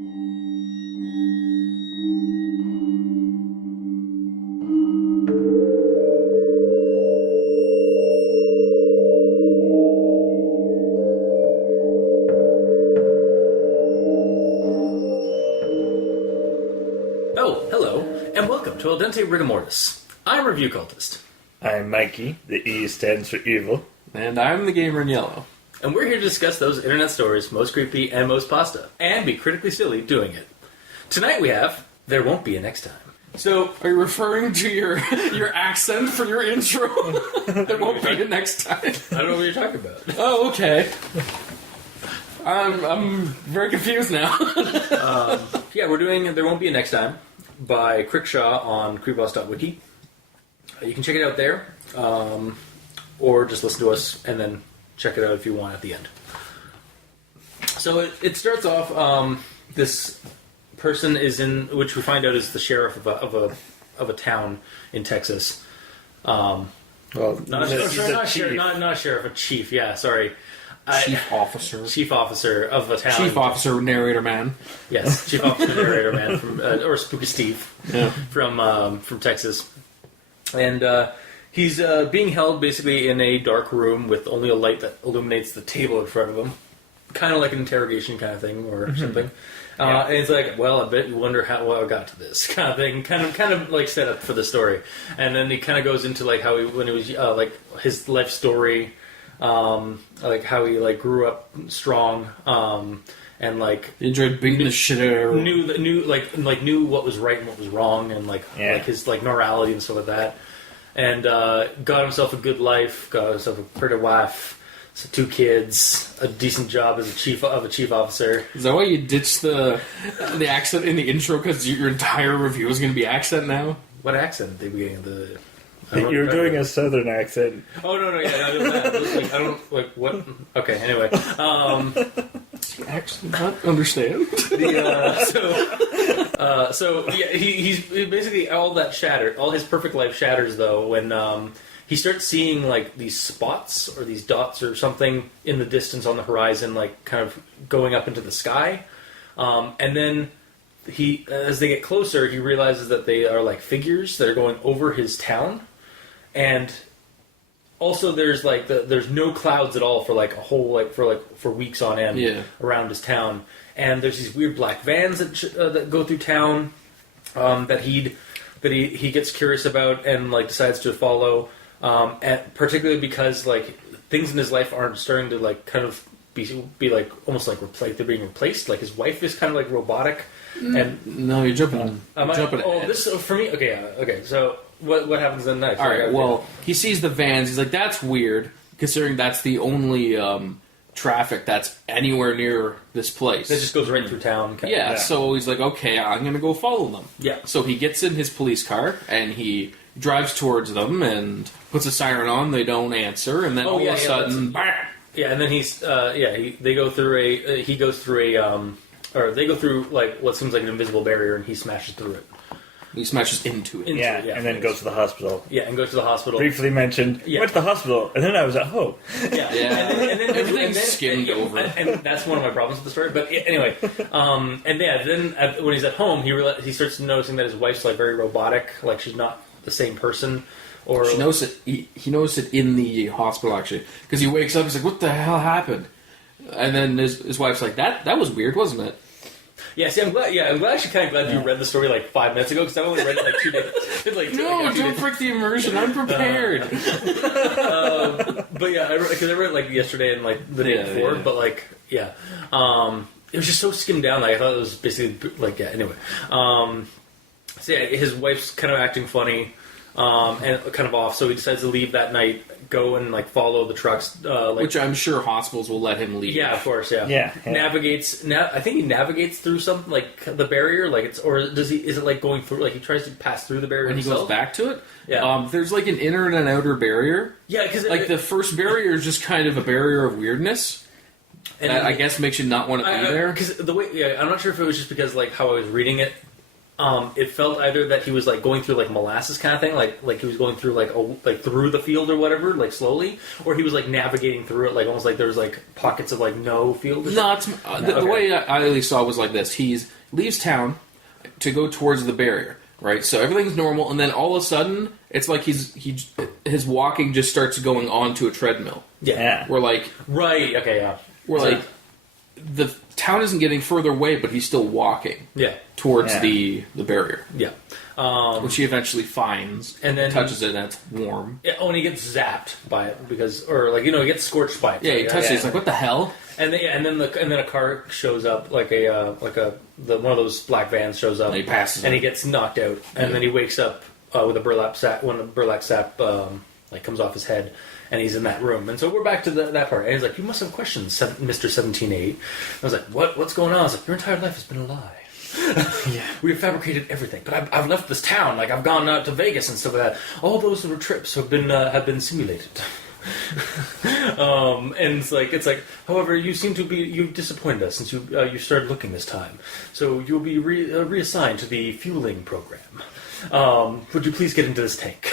Oh, hello, and welcome to Al Dente Rigor Mortis. I'm Review Cultist. I'm Mikey, the E stands for evil. And I'm the gamer in yellow. And we're here to discuss those internet stories most creepy and most pasta, and be critically silly doing it. Tonight we have There Won't Be a Next Time. So, Are you referring to your accent for your intro? There won't be a next time. I don't know what you're talking about. Oh, okay. I'm very confused now. Yeah, we're doing There Won't Be a Next Time by Crickshaw on creepypasta.wikia. You can check it out there, or just listen to us and then check it out if you want at the end. So it starts off, this person is in, which we find out is the sheriff of a town in Texas. Well, Not a sheriff, a chief, yeah, sorry. Chief officer. Chief officer of a town. Chief officer, narrator man. Yes, chief officer, narrator man, from, or Spooky Steve, Yeah. from Texas. And he's being held basically in a dark room with only a light that illuminates the table in front of him. Kind of like an interrogation kind of thing or something. And it's like, well, I bet you wonder how I got to this kind of thing. Kind of like set up for the story. And then he kind of goes into like how when he was like his life story, like how he like grew up strong, and like He enjoyed beating the shit out of everyone. knew what was right and what was wrong, and like his like morality and stuff like that. And got himself a good life, got himself a pretty wife. So 2 kids, a decent job as a chief officer. Is that why you ditched the accent in the intro? Because your entire review is going to be accent now? What accent at the beginning of the? you're doing a southern accent. Oh no, yeah, I don't know. I don't like what. Okay, anyway. Actually, not understand. So yeah, he's basically all that shattered. All his perfect life shatters though when he starts seeing like these spots or these dots or something in the distance on the horizon, like kind of going up into the sky, and then he, as they get closer, he realizes that they are like figures that are going over his town, and also there's like there's no clouds at all for like a whole for weeks on end around his town, and there's these weird black vans that go through town that he gets curious about and like decides to follow. And particularly because like things in his life aren't starting to like kind of be like almost like they're being replaced. Like his wife is kind of like robotic. And no, you're jumping. Jumping ahead. This for me. Okay, okay. So what happens then next? All right. Well, he sees the vans. He's like, "That's weird," considering that's the only traffic that's anywhere near this place. It just goes right through town. Yeah. So he's like, "Okay, I'm gonna go follow them." Yeah. So he gets in his police car and he drives towards them and puts a siren on. They don't answer, and then all of a sudden, and then they go through like what seems like an invisible barrier, and he smashes through it. He smashes into it. And then goes to the hospital. Yeah, and goes to the hospital. Briefly mentioned, went to the hospital, and then I was at home. Yeah. And then everything's skimmed over. And that's one of my problems with the story. But anyway, then when he's at home, he starts noticing that his wife's like very robotic, like she's not the same person. Or he knows it. He knows it in the hospital actually, because he wakes up. He's like, "What the hell happened?" And then his wife's like, "That was weird, wasn't it?" Yeah, see, I'm actually kind of glad you read the story like 5 minutes ago, because I only read it like 2 days. Don't break the immersion. I'm prepared. But yeah, because I read it like yesterday and like the day before. Yeah. But like, it was just so skimmed down. Like I thought it was basically like anyway. So yeah, his wife's kind of acting funny. And kind of off, so he decides to leave that night, go and like follow the trucks, which I'm sure hospitals will let him leave. Yeah, of course, yeah. Yeah. I think he navigates through some like the barrier, like it's, or does he? Is it like going through? Like he tries to pass through the barrier when himself? He goes back to it. Yeah. There's like an inner and an outer barrier. Yeah, because like the first barrier is just kind of a barrier of weirdness. And I guess makes you not want to be there. Because the way, I'm not sure if it was just because like how I was reading it. it felt either that he was like going through like molasses kind of thing, like he was going through like through the field or whatever, like slowly, or he was like navigating through it, like almost like there was like pockets of like no field. Or No, it's, the way I at least saw it was like this. He leaves town to go towards the barrier, right? So everything's normal, and then all of a sudden, it's like his walking just starts going onto a treadmill. Yeah. We're like, Right. Okay. Yeah. we're So- like, the town isn't getting further away, but he's still walking Yeah. towards Yeah. the barrier, Yeah. which he eventually finds And then- touches it, and it's warm. Yeah, and he gets zapped by it because, or like he gets scorched by it. Yeah, he touches it. He's like, what the hell? And then a car shows up, like one of those black vans shows up, And he passes and him. he gets knocked out, and then he wakes up with a burlap sack when the burlap sack like comes off his head, and he's in that room. And so we're back to that part, and he's like, "You must have questions, Mr. 17-8." I was like, "What's going on?" I was like, "Your entire life has been a lie." Yeah. We have fabricated everything, but I've left this town. Like I've gone out to Vegas and stuff like that. All those little trips have been simulated. And it's like. However, you seem to be you've disappointed us since you started looking this time. So you'll be reassigned to the fueling program. Would you please get into this tank?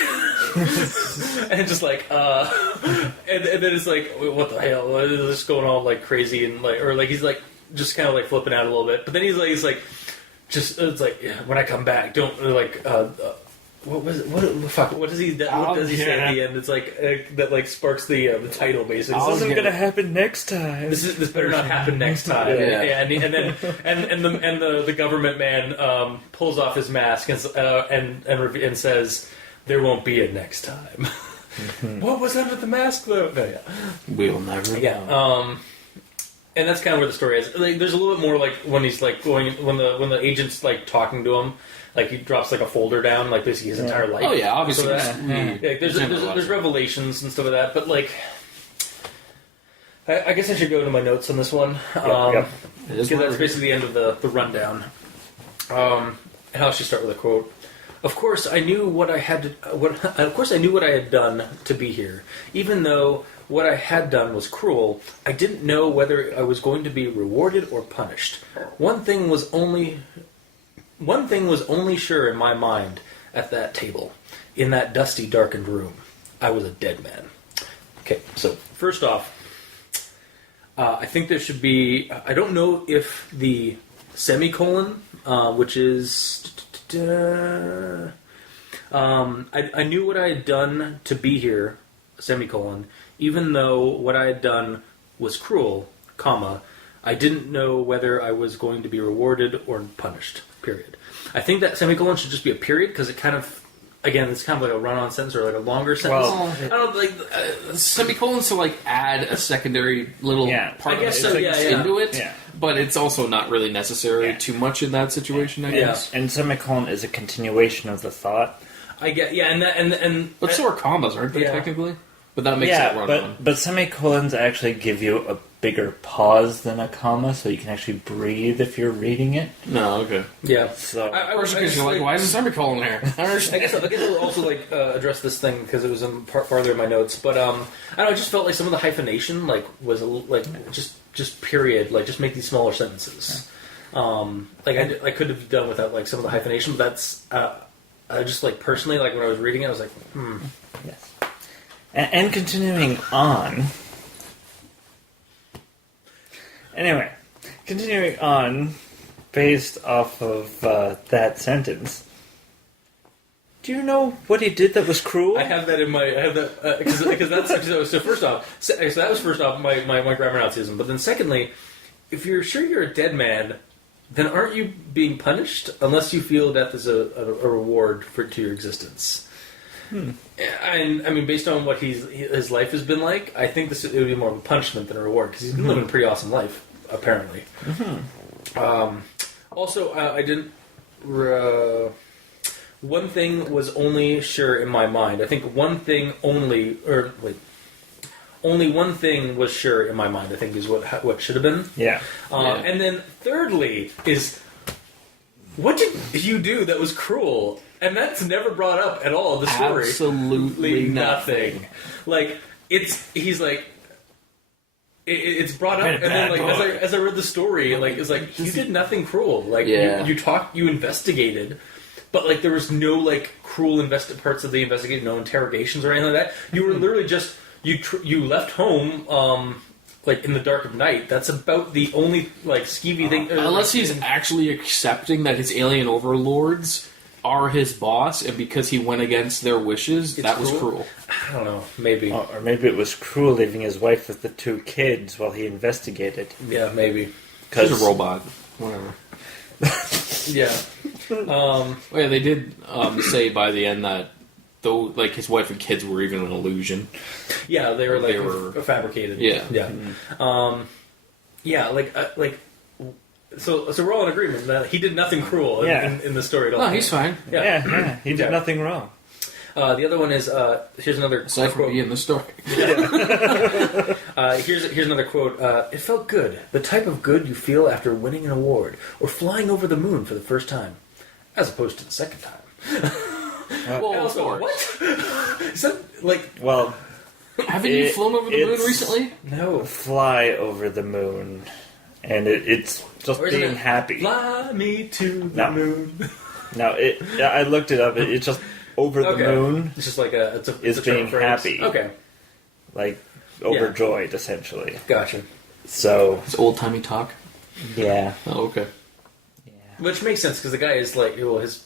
And just like, and then it's like, what the hell? What is this going on like crazy and like, or like he's like just kind of like flipping out a little bit. But then he's like, just it's like yeah, when I come back, don't like. What was it? What does he say at the end? It's like that like sparks the title basically. This isn't gonna happen next time. This better not happen next time. Yeah. And then the government man pulls off his mask and says there won't be a next time. What was under the mask though? No, yeah. We'll never know. Yeah. And that's kind of where the story is. Like, there's a little bit more like when he's like going when the agent's like talking to him. Like he drops like a folder down, like basically his entire life. Oh yeah, obviously. So that, Yeah. like, there's revelations and stuff like that, but like, I guess I should go to my notes on this one. Yep. Because that's basically the end of the rundown. And I'll just start with a quote. Of course, I knew what I had done to be here, even though what I had done was cruel. I didn't know whether I was going to be rewarded or punished. One thing was only sure in my mind at that table, in that dusty, darkened room. I was a dead man. Okay, so first off, I think there should be... I don't know if the semicolon, which is... I knew what I had done to be here, semicolon, even though what I had done was cruel, comma, I didn't know whether I was going to be rewarded or punished. Period. I think that semicolon should just be a period because it kind of, again, it's kind of like a run-on sentence or like a longer sentence. Well, I don't like semicolons to like add a secondary little part I guess of so, it yeah. into it, Yeah. but it's also not really necessary too much in that situation. I guess. And semicolon is a continuation of the thought. I get and But so are commas, aren't they Yeah. technically? But that makes it run on. but semicolons actually give you a bigger pause than a comma, so you can actually breathe if you're reading it. No, okay. yeah. So Because you're like, why is a semicolon there? I don't I understand. guess I'll also like address this thing because it was farther in my notes. But I don't know. I just felt like some of the hyphenation like was just period. Like just make these smaller sentences. Like I could have done without like some of the hyphenation. But that's I just like personally like when I was reading it, I was like, yes. And continuing on. Anyway, continuing on, based off of that sentence. Do you know what he did that was cruel? I have that in my. I have that because that's so. First off, so that was first off my grammar Nazism. But then secondly, if you're sure you're a dead man, then aren't you being punished unless you feel death is a reward to your existence? And I mean, based on what his life has been like, I think it would be more of a punishment than a reward because he's been living a pretty awesome life, apparently. Also, I didn't. One thing was only sure in my mind. I think only one thing was sure in my mind. I think is what should have been. Yeah. And then thirdly is, what did you do that was cruel? And that's never brought up at all in the story. Absolutely nothing. Like he's like, it's brought up, Been a and then bad like boy. as I read the story, like it's like you did nothing cruel. Like Yeah. you investigated, but like there was no like cruel parts of the investigation, no interrogations or anything like that. You were literally just you left home. Like in the dark of night, that's about the only like skeevy thing. Unless he's actually accepting that his alien overlords are his boss, and because he went against their wishes, that was cruel. I don't know, maybe. Or maybe it was cruel leaving his wife with the 2 kids while he investigated. Yeah, maybe. He's a robot. Whatever. Yeah. Oh yeah, they did say by the end that though, like his wife and kids were even an illusion. Yeah, they were like They were- fabricated. Yeah. Yeah. Yeah, like. So we're all in agreement that he did nothing cruel in the story at all. No, he's fine. Yeah, he did Yeah. nothing wrong. The other one is here's another Aside from quote. being the story. Here's another quote. It felt good, the type of good you feel after winning an award or flying over the moon for the first time, as opposed to the second time. Well, And of also, course. what? Is that like Well, Haven't you flown over the moon it's- recently? no? fly over the moon, and it's just Or isn't being it happy. Fly me to the No. moon. No, I looked it up. It's just over the Okay. moon, It's just like it's Is a term being phrase. happy. Okay, like overjoyed, essentially. gotcha. So It's old timey talk. yeah, Oh, okay. Which makes sense because the guy is like, well, his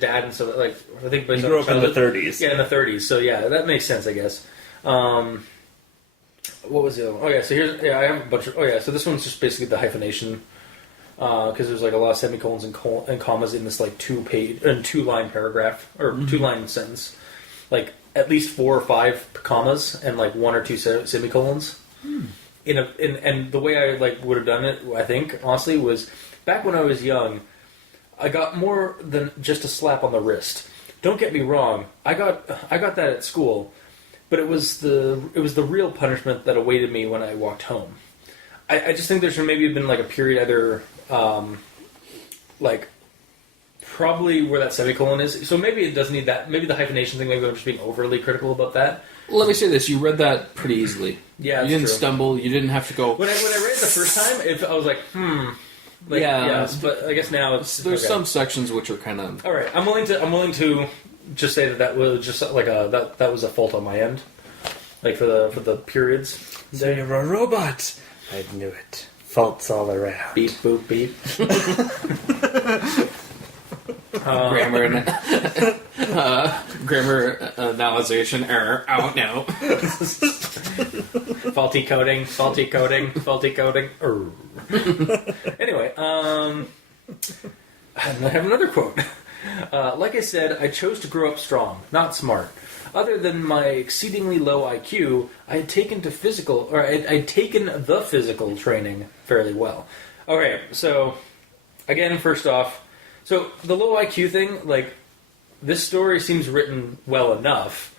dad, and so like I think he based on grew up in the childhood- 30s. Yeah, in the 30s. So yeah, that makes sense, I guess. What was the other one? Oh yeah, so here's I have a bunch of. Oh yeah, so this one's just basically the hyphenation because there's like a lot of semicolons and commas in this like 2-line paragraph or 2-line sentence, like at least 4 or 5 commas and like 1 or 2 semicolons. And the way I like would have done it, I think honestly, was back when I was young. I got more than just a slap on the wrist. Don't get me wrong. I got that at school, but it was the real punishment that awaited me when I walked home. I just think there should maybe have been like a period either like probably where that semicolon is. So maybe it doesn't need that. Maybe the hyphenation thing. Maybe I'm just being overly critical about that. Let me say this: you read that pretty easily. Yeah, you that's didn't true. stumble. You didn't have to go. When I read it the first time, I was like, like, Yeah. But I guess now it's There's okay. some sections which are kind of. All right, I'm willing to just say that was just like that was a fault on my end, like for the periods. So you're a robot. I knew it. Faults all around. Beep boop beep. Grammar analyzation error. Oh no. Faulty coding. Anyway, I have another quote. Like I said, I chose to grow up strong, not smart. Other than my exceedingly low IQ, I had taken the physical training fairly well. Okay, so again, first off, so the low IQ thing, like this story seems written well enough,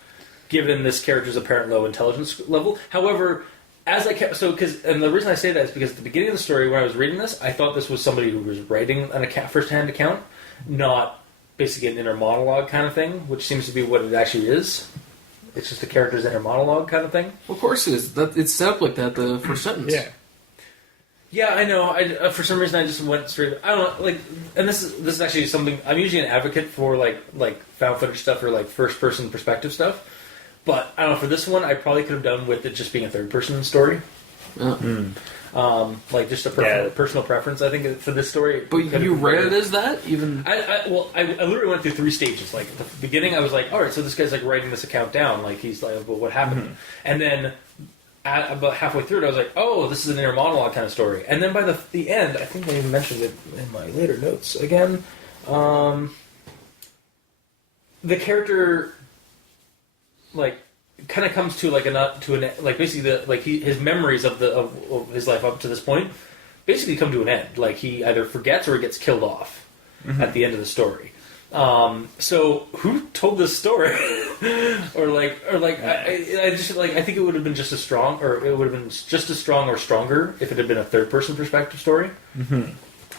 given this character's apparent low intelligence level. However, as I kept and the reason I say that is because at the beginning of the story, when I was reading this, I thought this was somebody who was writing first-hand account, not basically an inner monologue kind of thing, which seems to be what it actually is. It's just a character's inner monologue kind of thing. Of course it is. It's set up like that. The first sentence. Yeah, I know. For some reason, I just went straight. I don't know, like, and this is actually something I'm usually an advocate for, like found footage stuff or like first person perspective stuff. But I don't know. For this one, I probably could have done with it just being a third person story. Like just a personal preference. I think for this story. But you read it as that even. I literally went through 3 stages. Like at the beginning, I was like, all right, so this guy's like writing this account down. Like he's like, well, what happened? And then about halfway through it, I was like, oh, this is an inner monologue kind of story. And then by the end, I think I even mentioned it in my later notes again. The character like kind of comes to like basically his memories of his life up to this point basically come to an end. Like he either forgets or he gets killed off at the end of the story. So who told this story? I just like I think it would have been just as strong, or it would have been just as strong or stronger if it had been a third person perspective story.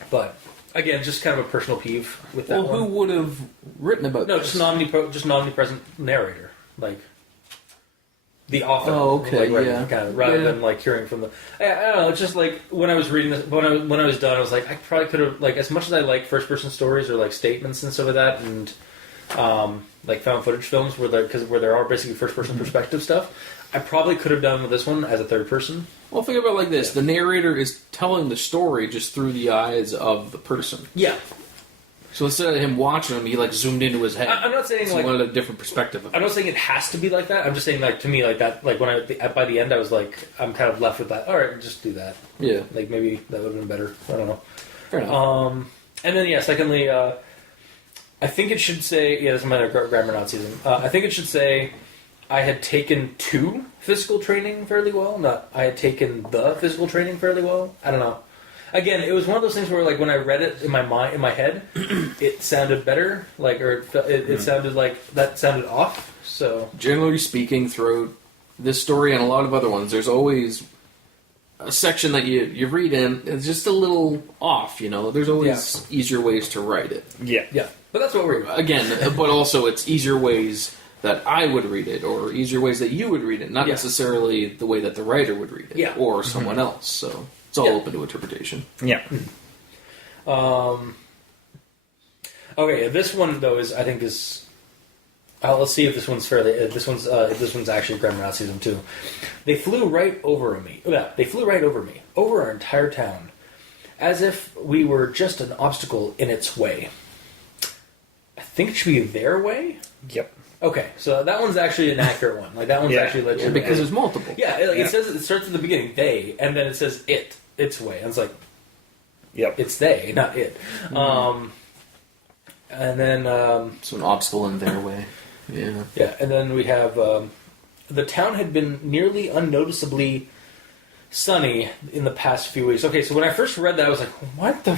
But again, just kind of a personal peeve with that. Well, who would have written about No, this? just an omnipresent narrator. Like the author. Oh, okay, like, writing yeah. kind of, rather than like hearing from the. I don't know. It's just like when I was reading this, when I was done, I was like, I probably could have like, as much as I like first person stories or like statements and stuff like that, and like found footage films where there are basically first person perspective stuff. I probably could have done with this one as a third person. Well, think about it like this: the narrator is telling the story just through the eyes of the person. Yeah. So instead of him watching him, he like zoomed into his head. I'm not saying so like he wanted a different perspective. I'm not saying it has to be like that. I'm just saying like to me like that like when by the end I was like I'm kind of left with that. All right, just do that. Yeah, Like maybe that would have been better. I don't know. fair enough. And then secondly, I think it should say this is my grammar Nazism. I think it should say I had taken 2 physical training fairly well. Not I had taken the physical training fairly well. I don't know. Again, it was one of those things where, like, when I read it in my head, it sounded better, like, or it sounded like that sounded off. So, Generally speaking, throughout this story and a lot of other ones, there's always a section that you read in. It's just a little off. There's always easier ways to write it. yeah, but that's what we're Again, but also it's easier ways that I would read it, or easier ways that you would read it, not necessarily the way that the writer would read it, or someone else. So. It's all open to interpretation. Yeah. Okay. This one though is let's see if this one's fairly. This one's actually grammar Nazism too. They flew right over me. Yeah, they flew right over me, over our entire town, as if we were just an obstacle in its way. I think it should be their way. Yep. Okay, so that one's actually an accurate one. Like that one's actually legit. Because there's multiple. Yeah, it says it starts at the beginning, they, and then it says its way. And it's like, yep, it's they, not it. And then so an obstacle in their way. Yeah. Yeah, and then we have the town had been nearly unnoticeably sunny in the past few weeks. Okay, so when I first read that, I was like, what the,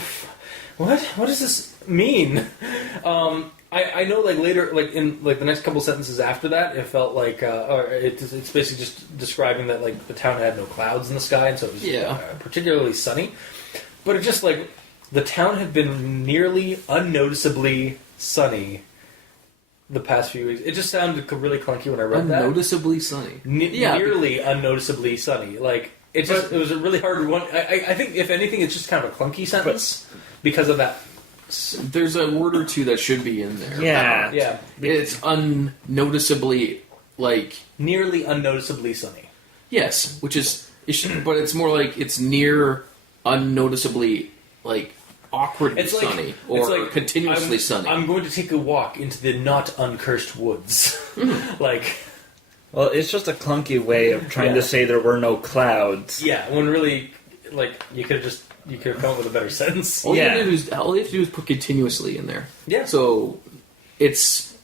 what does this mean? I know, like later, like in like the next couple sentences after that, it felt like, or it's basically just describing that like the town had no clouds in the sky, and so it was particularly sunny. But it just like the town had been nearly unnoticeably sunny the past few weeks. It just sounded really clunky when I read that. Unnoticeably sunny. Nearly unnoticeably sunny. Like it was a really hard one. I think if anything, it's just kind of a clunky sentence because of that. There's a word or two that should be in there. Yeah. It's unnoticeably, like... Nearly unnoticeably sunny. Yes, which is... but it's more like it's near unnoticeably, like, awkwardly sunny. Or like, continuously sunny. I'm going to take a walk into the not uncursed woods. Like... Well, it's just a clunky way of trying to say there were no clouds. Yeah, when really, like, you could have come up with a better sentence. All you have to do is put continuously in there. Yeah. So, it's...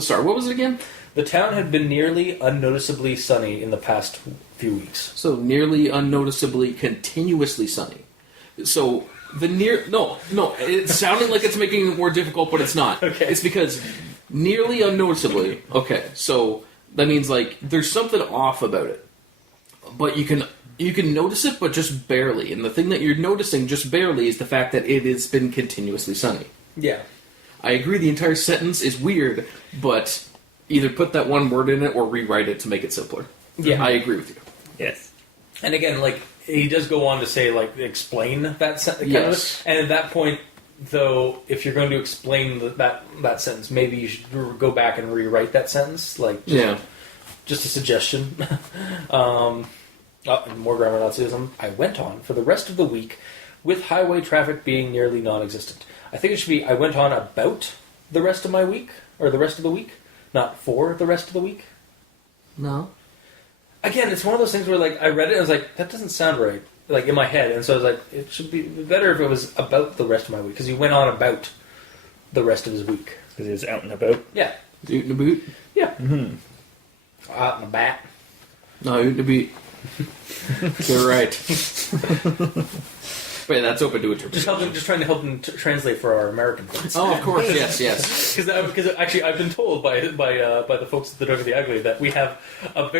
Sorry, what was it again? The town had been nearly unnoticeably sunny in the past few weeks. So, nearly unnoticeably continuously sunny. So, the near... No, it's sounding like it's making it more difficult, but it's not. Okay. It's because nearly unnoticeably... Okay, so that means, like, there's something off about it. But you can notice it, but just barely. And the thing that you're noticing just barely is the fact that it has been continuously sunny. Yeah. I agree the entire sentence is weird, but either put that one word in it or rewrite it to make it simpler. Yeah. I agree with you. Yes. And again, like, he does go on to say, like, explain that sentence. Yes. And at that point, though, if you're going to explain that sentence, maybe you should go back and rewrite that sentence. Like, just a suggestion. More grammar Nazism. I went on for the rest of the week with highway traffic being nearly non-existent. I think it should be I went on about the rest of my week, or the rest of the week, not for the rest of the week. No. Again, it's one of those things where, like, I read it and I was like, that doesn't sound right, like, in my head. And so I was like, it should be better if it was about the rest of my week, because he went on about the rest of his week. Because he was out and about? Yeah. Oot and a boot? Yeah. Mm-hmm. Out and about. No, oot and a boot. You're right. But yeah, that's open to interpretation. Just trying to help them translate for our American friends. Oh, of course, yes. Because actually, I've been told by the folks at the Dog of the Ugly that we have a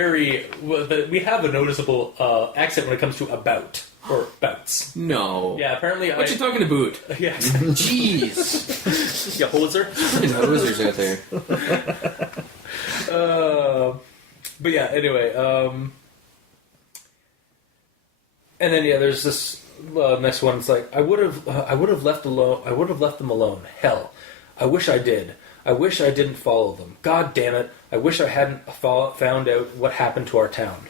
noticeable accent when it comes to about or bouts. No. Yeah, apparently. What you talking about? Yeah. Jeez. You hoser. There's hosers out there. But yeah, anyway. And then there's this next one. It's like I would have left alone. I would have left them alone. Hell, I wish I did. I wish I didn't follow them. God damn it! I wish I hadn't found out what happened to our town.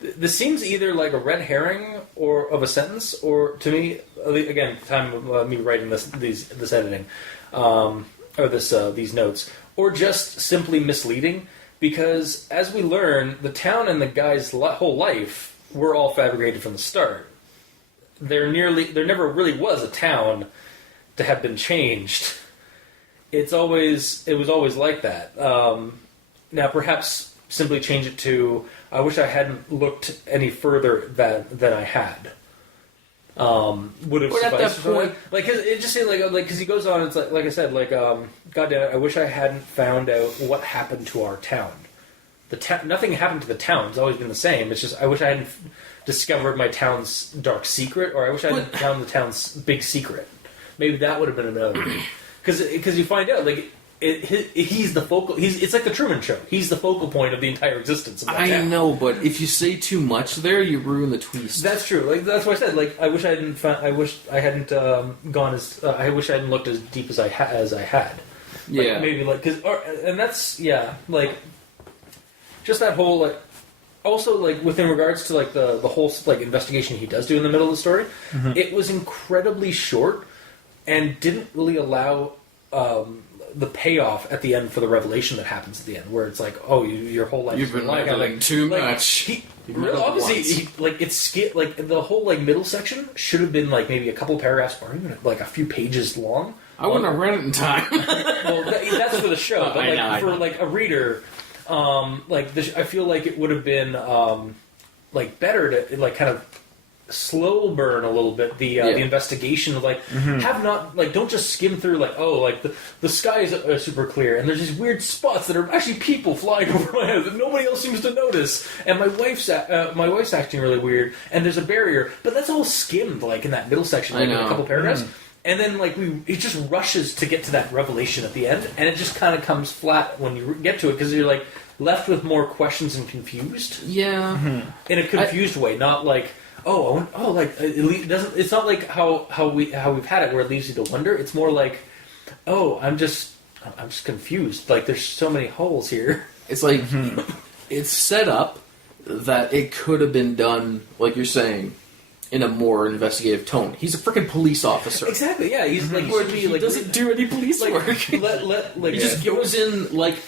This seems either like a red herring or of a sentence, or to me, again, time of me writing this editing, or these notes, or just simply misleading. Because as we learn, the town and the guy's whole life were all fabricated from the start. There never really was a town to have been changed. It was always like that. Now, perhaps simply change it to, I wish I hadn't looked any further than I had. Would have sufficed. At that point, like it just seems like because he goes on. It's like I said, God damn it! I wish I hadn't found out what happened to our town. Nothing happened to the town. It's always been the same. It's just I wish I hadn't discovered my town's dark secret, or I wish I hadn't found the town's big secret. Maybe that would have been another. Because you find out he's the focal. It's like the Truman Show. He's the focal point of the entire existence of that town. I know, but if you say too much there, you ruin the twist. That's true. That's what I said. I wish I hadn't. I wish I hadn't gone as. I wish I hadn't looked as deep as I had. Maybe and that's just that whole Also, within regards to the whole investigation he does do in the middle of the story, it was incredibly short and didn't really allow the payoff at the end for the revelation that happens at the end, where it's like, oh, your whole life you've been reveling too much. Obviously, the whole middle section should have been maybe a couple paragraphs or even a few pages long. I wouldn't have read it in time. Well, that's for the show, but for a reader. I feel like it would have been better to kind of slow burn a little bit the investigation of have not don't just skim through the sky is super clear and there's these weird spots that are actually people flying over my head that nobody else seems to notice, and my wife's acting really weird, and there's a barrier, but that's all skimmed in that middle section in a couple paragraphs. And then, it just rushes to get to that revelation at the end, and it just kind of comes flat when you get to it, because you're, left with more questions and confused. Yeah. In a confused way, not it doesn't. It's not like how we've had it, where it leaves you to wonder. It's more I'm just confused. There's so many holes here. It's it's set up that it could have been done, like you're saying, in a more investigative tone. He's a freaking police officer. Exactly, yeah. He's he doesn't do any police work. He just goes in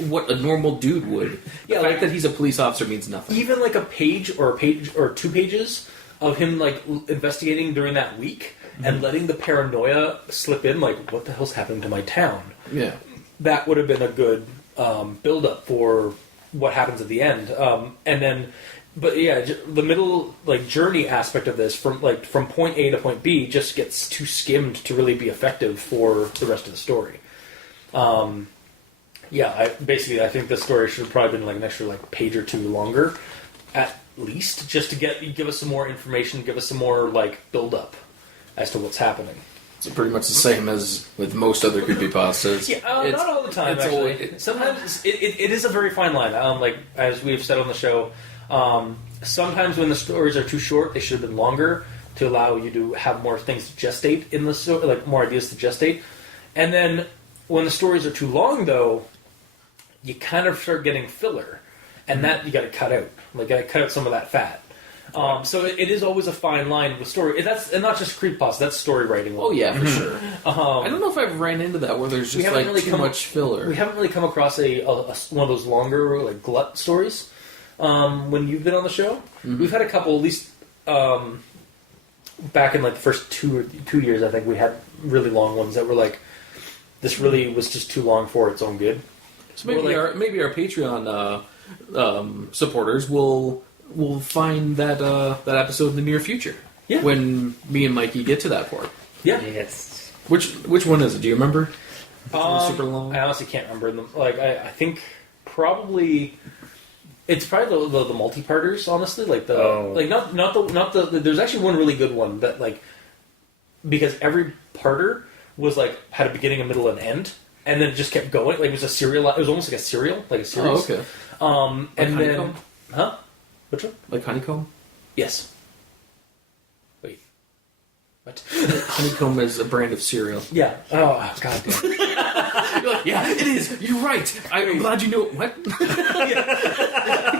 what a normal dude would. The fact that he's a police officer means nothing. Even a page or 2 pages of him investigating during that week and letting the paranoia slip in, what the hell's happening to my town? Yeah. That would have been a good build-up for what happens at the end. And then... But yeah, the middle journey aspect of this from point A to point B just gets too skimmed to really be effective for the rest of the story. I think this story should have probably been an extra page or 2 longer, at least, just to give us some more information, give us some more build up as to what's happening. It's pretty much the same as with most other creepypastas. Yeah, not all the time. Actually, sometimes it is a very fine line. As we've said on the show. Sometimes when the stories are too short, they should have been longer to allow you to have more things to gestate in the story, more ideas to gestate. And then when the stories are too long, though, you kind of start getting filler, and that you got to cut out. Got to cut out some of that fat. So it is always a fine line with story. And not just creepypasta, that's story writing. Oh yeah, for sure. I don't know if I've ran into that where there's just too much filler. We haven't really come across a one of those longer glut stories. When you've been on the show, we've had a couple, at least back in the first 2 years. I think we had really long ones that were this really was just too long for its own good. So maybe our Patreon supporters will find that episode in the near future. Yeah. When me and Mikey get to that part. Yeah. Yes. Which one is it? Do you remember? Super long. I honestly can't remember them. I think probably. It's probably the multi-parters, honestly. Not the. There's actually one really good one that because every parter was had a beginning, a middle, and end, and then it just kept going. Like it was a serial. It was almost like a serial, like a series. Oh, okay. And Honeycomb? then, huh? Which one? Like Honeycomb? Yes. Wait. What? Honeycomb is a brand of cereal. Yeah. Oh, god damn. You're like, yeah, it is. You're right. I'm glad you know it. What?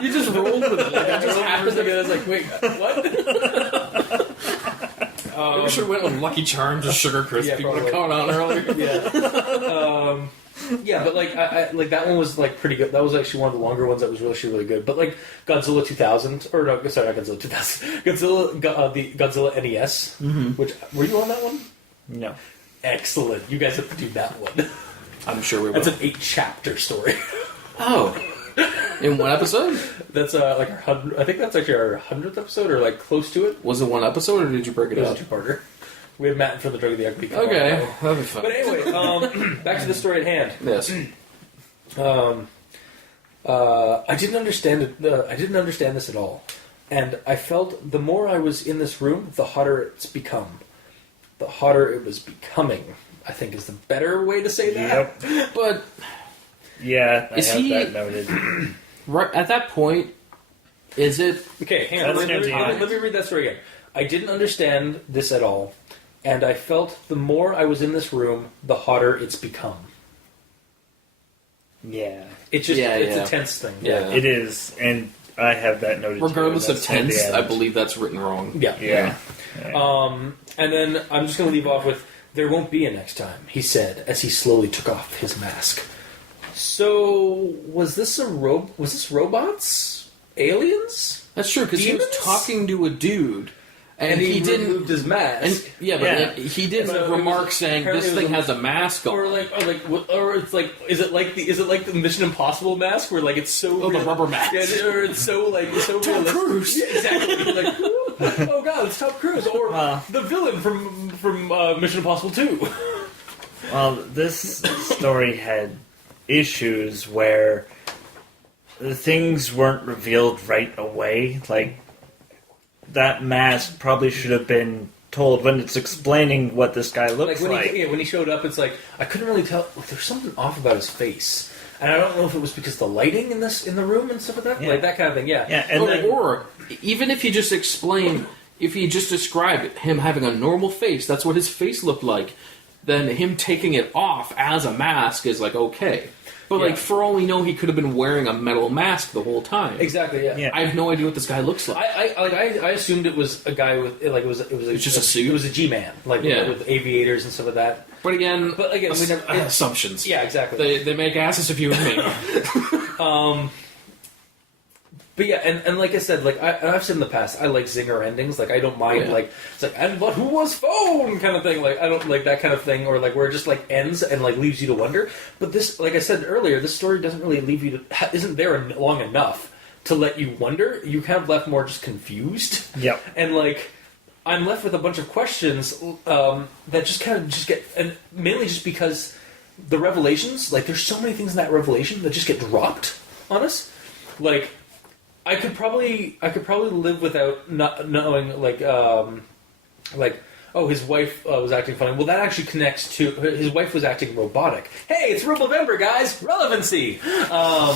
You just rolled with it. Like, That just happened to me. I was like, wait, what? We should have went with Lucky Charms or Sugar Crisp. Yeah, People would have probably. gone on earlier. Yeah. Yeah, but like, I like that one was like pretty good. That was actually one of the longer ones that was really good. But like Godzilla 2000, or no, sorry, not Godzilla 2000, the Godzilla NES. Which were you on that one? No. Excellent. You guys have to do that one. I'm sure we will. That's an 8-chapter story. Oh. In one episode? That's like our 100. I think that's actually our 100th episode, or like close to it. Was it one episode, or did you break it It was up? a two-parter. We had Matt from the Drug of the Ugly. Okay, that'll be fun. But anyway, back to the story at hand. Yes. I didn't understand it. I didn't understand this at all, and I felt the more I was in this room, the hotter it's become. The hotter it was becoming, I think, is the better way to say that. Yep. But Yeah, I Is have he- that noted. right at that point, is it? Okay, hang on. That's Let near me read that story again. I didn't understand this at all, and I felt the more I was in this room, the hotter it's become. Yeah. It's just Yeah, it's yeah. a tense thing. Yeah. It is, and I have that noted too, Regardless and of that's near the tense, end. I believe that's written wrong. Yeah. Yeah. And then I'm just going to leave off with, "There won't be a next time," he said as he slowly took off his mask. So, was this robots? Aliens? That's true, because he was Demons? talking to a dude, and he he didn't. removed his mask. And but Yeah. he did So make it was- remarks saying apparently this it was thing a- has a mask on. or it's like, is it like the Mission Impossible mask where like it's so Oh, the rubber mask. Yeah, or it's so Tom realistic. Cruise. Yeah, exactly. Like, oh god, it's Tom Cruise, or the villain from Mission Impossible 2. Well, this story had issues where the things weren't revealed right away. Like, that mask probably should have been told when it's explaining what this guy looks like. When he showed up, it's like I couldn't really tell. Like, there's something off about his face, and I don't know if it was because the lighting in the room and stuff like that, Yeah. like that kind of thing. Yeah, Yeah, and then, Or even if he just explained, if he just described him having a normal face, that's what his face looked like, then him taking it off as a mask is like okay. But Yeah. like for all we know, he could have been wearing a metal mask the whole time. exactly. Yeah. Yeah. I have no idea what this guy looks like. I assumed it was a guy with like it was just a suit? It was a G-man, like Yeah. with aviators and stuff like that. But again, we never. assumptions. Yeah, exactly. They make asses of you and me. But yeah, and like I said, like I've said in the past, I like zinger endings. Like I don't mind Yeah. like it's like and but who was phone kind of thing. Like I don't like that kind of thing, or like where it just like ends and like leaves you to wonder. But this, like I said earlier, this story doesn't really leave you to isn't there long enough to let you wonder. You kind of left more just confused. Yep. And like I'm left with a bunch of questions that just kind of just get, and mainly just because the revelations, like there's so many things in that revelation that just get dropped on us. Like I could probably live without not knowing like oh, his wife was acting funny. Well, that actually connects to his wife was acting robotic. Hey, it's November, guys. Relevancy. All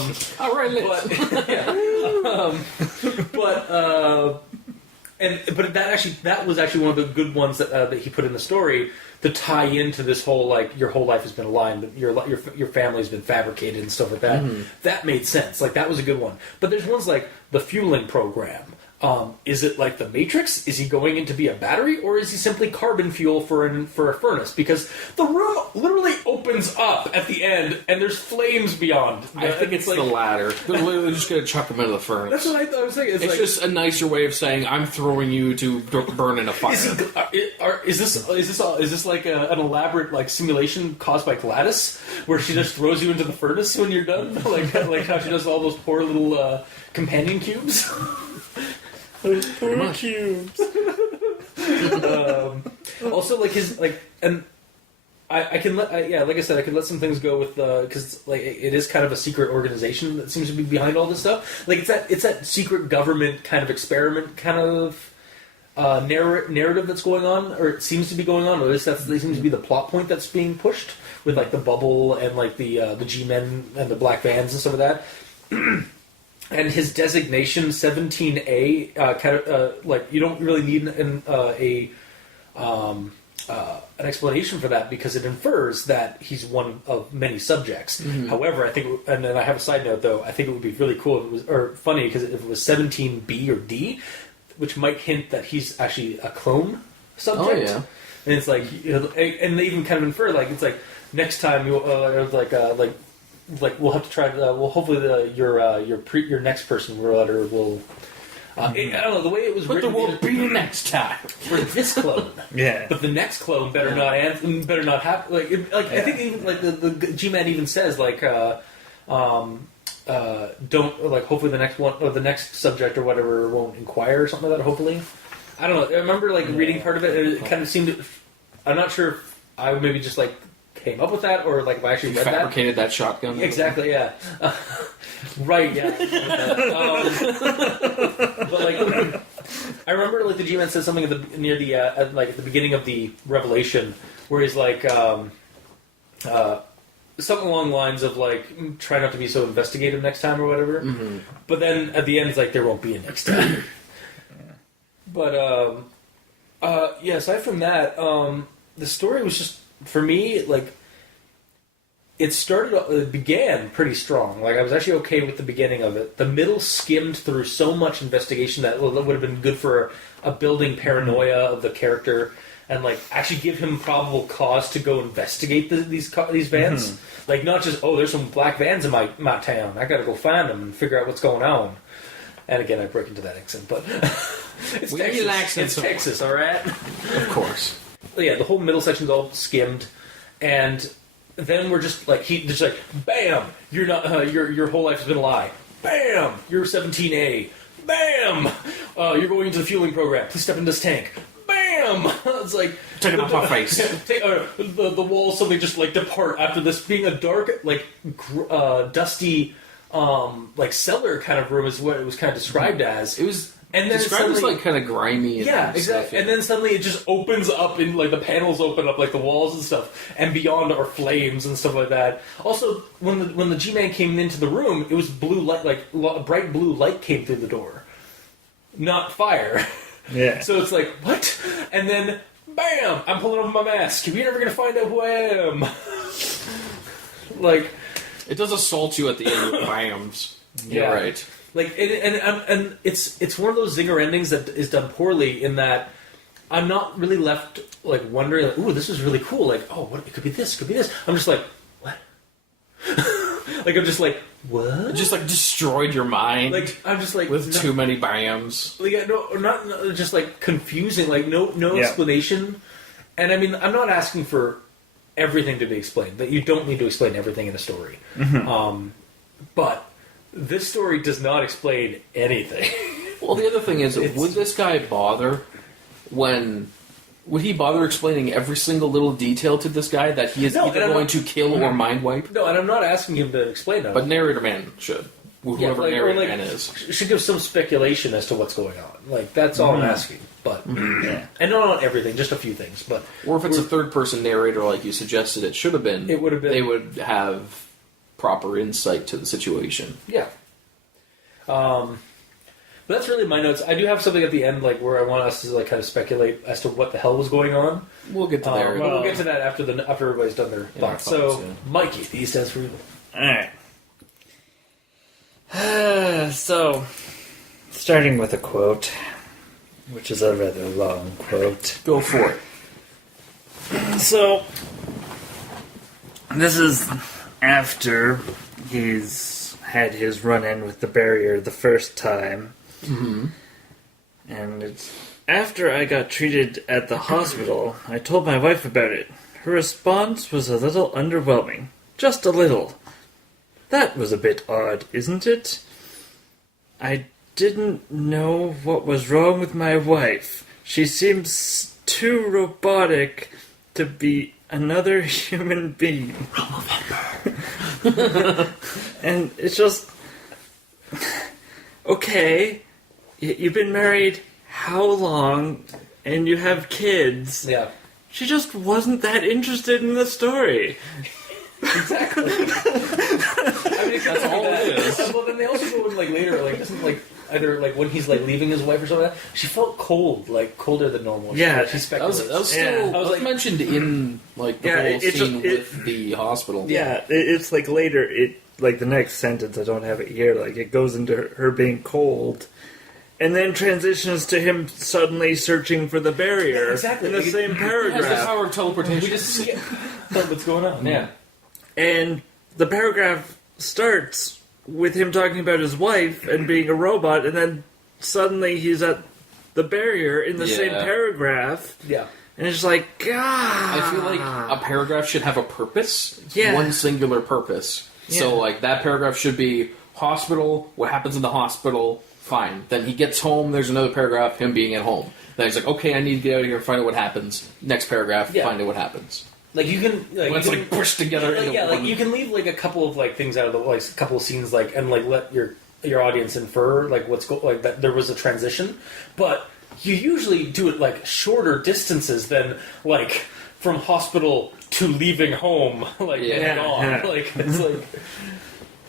right, But yeah. But that was actually one of the good ones that he put in the story to tie into this whole like your whole life has been a lie, but your family's been fabricated and stuff like that. That made sense. Like that was a good one. But there's ones like the fueling program. Is it like the Matrix? Is he going in to be a battery, or is he simply carbon fuel for a furnace? Because the room literally opens up at the end, and there's flames beyond. I think it's the latter. They're literally just going to chuck him into the furnace. That's what I was thinking. It's It's like, just a nicer way of saying I'm throwing you to burn in a fire. is this like an elaborate like simulation caused by Gladys, where she just throws you into the furnace when you're done, like how she does all those poor little companion cubes? Poor cubes. Also, like his like, and I can let like I said, I could let some things go with because like it is kind of a secret organization that seems to be behind all this stuff. Like it's that secret government kind of experiment kind of narrative that's going on, or it seems to be going on, or at least that seems to be the plot point that's being pushed with like the bubble and like the G-men and the black vans and stuff like that. And his designation 17A, like you don't really need an explanation for that because it infers that he's one of many subjects. Mm-hmm. However, I think, and then I have a side note though. I think it would be really cool if it was, or funny because if it was 17B or D, which might hint that he's actually a clone subject. Oh yeah, and it's like, and they even kind of infer like it's like next time you like we'll have to try. Well, hopefully your next person will. I don't know the way it was but written. there won't be next time For this clone, Yeah. but the next clone better not have I think even like the G-Man even says like don't like hopefully the next one or the next subject or whatever won't inquire or something like that. Hopefully, I don't know. I remember like reading part of it. And it kind of seemed. I'm not sure if I maybe just like came up with that or like if I actually you read fabricated that shotgun. Exactly. Yeah. Right. Yeah. But like, I remember like the G-Man said something at the beginning of the Revelation where he's like. Something along the lines of like, try not to be so investigative next time or whatever. Mm-hmm. But then at the end, it's like there won't be a next time. But yeah. Aside from that, the story was just for me like it began pretty strong. Like I was actually okay with the beginning of it. The middle skimmed through so much investigation that would have been good for a building paranoia of the character. And like actually give him probable cause to go investigate these vans, like not just there's some black vans in my town. I got to go find them and figure out what's going on. And again, I break into that accent, but it's We Texas. relax It's Texas, all right. Of course. Yeah, the whole middle section's all skimmed, and then we're just like bam, you're not your whole life's been a lie. Bam, you're 17A. Bam, you're going into the fueling program. Please step in this tank. Bam! It's like Take it off my face. The walls suddenly just like depart after this being a dark, like dusty, like cellar kind of room is what it was kind of described as. It was and then described as like kind of grimy. And exactly. Yeah. And then suddenly it just opens up and like the panels open up like the walls and stuff, and beyond are flames and stuff like that. Also, when the G-Man came into the room, it was blue light, like bright blue light came through the door, not fire. Yeah. So it's like, what? And then, bam! I'm pulling off my mask. You're never going to find out who I am. Like... It does assault you at the end with bams. Yeah. You're right. Like, and it's one of those zinger endings that is done poorly in that I'm not really left, like, wondering, like, ooh, this is really cool. Like, oh, what? It could be this, it could be this. I'm just like, what? Like, I'm just like, what? It just, like, destroyed your mind. Like, I'm just like... with too many bams. Like, not just like confusing, like no explanation. And I mean, I'm not asking for everything to be explained. That you don't need to explain everything in a story. Mm-hmm. But this story does not explain anything. Well, the other thing is, would this guy bother would he bother explaining every single little detail to this guy that he is either going to kill or mind wipe? No, and I'm not asking him to explain that. But Narrator Man should. Whoever Narrator Man is. Should give some speculation as to what's going on. Like, that's all I'm asking. But, Yeah. And not everything, just a few things. But Or if it's a third-person narrator like you suggested it should have been, it would have been... they would have proper insight to the situation. Yeah. But that's really my notes. I do have something at the end, like where I want us to like kind of speculate as to what the hell was going on. We'll get to there. But we'll get to that after everybody's done their thoughts. So, yeah. Mikey, these stands for evil. Alright. So, starting with a quote, which is a rather long quote. Go for it. So, this is after he's had his run-in with the barrier the first time. Mm-hmm. And it's after I got treated at the hospital, I told my wife about it. Her response was a little underwhelming. Just a little. That was a bit odd, isn't it? I didn't know what was wrong with my wife. She seems too robotic to be another human being. And it's just... Okay, you've been married how long, and you have kids. Yeah. She just wasn't that interested in the story. Exactly. I mean, That's all it is. Well, then they also go in like later, like doesn't like either like when he's like leaving his wife or something like that. She felt cold, like colder than normal. Yeah. she That was speculates. still Yeah. that was mentioned in like the Yeah, whole it just- scene with the hospital. Yeah, it's like later, like the next sentence, I don't have it here, like it goes into her being cold, and then transitions to him suddenly searching for the barrier Yeah, exactly. in the Like, same It has the paragraph. power of teleportation. We just see what's going on. Yeah. And the paragraph starts with him talking about his wife and being a robot, and then suddenly he's at the barrier in the same Yeah. paragraph, Yeah. and it's just like, God. I feel like a paragraph should have a purpose. Yeah. One singular purpose. Yeah. So, like, that paragraph should be hospital, what happens in the hospital, fine. Then he gets home, there's another paragraph, him being at home. Then he's like, okay, I need to get out of here and find out what happens. Next paragraph, Yeah. find out what happens. Like you can, like, When it's, you can, like, pushed together into yeah, like one. you can leave like a couple of like things out of the like a couple of scenes like and like let your audience infer like what's like that there was a transition, but you usually do it like shorter distances than like from hospital to leaving home, like Yeah. gone. Yeah. Like it's like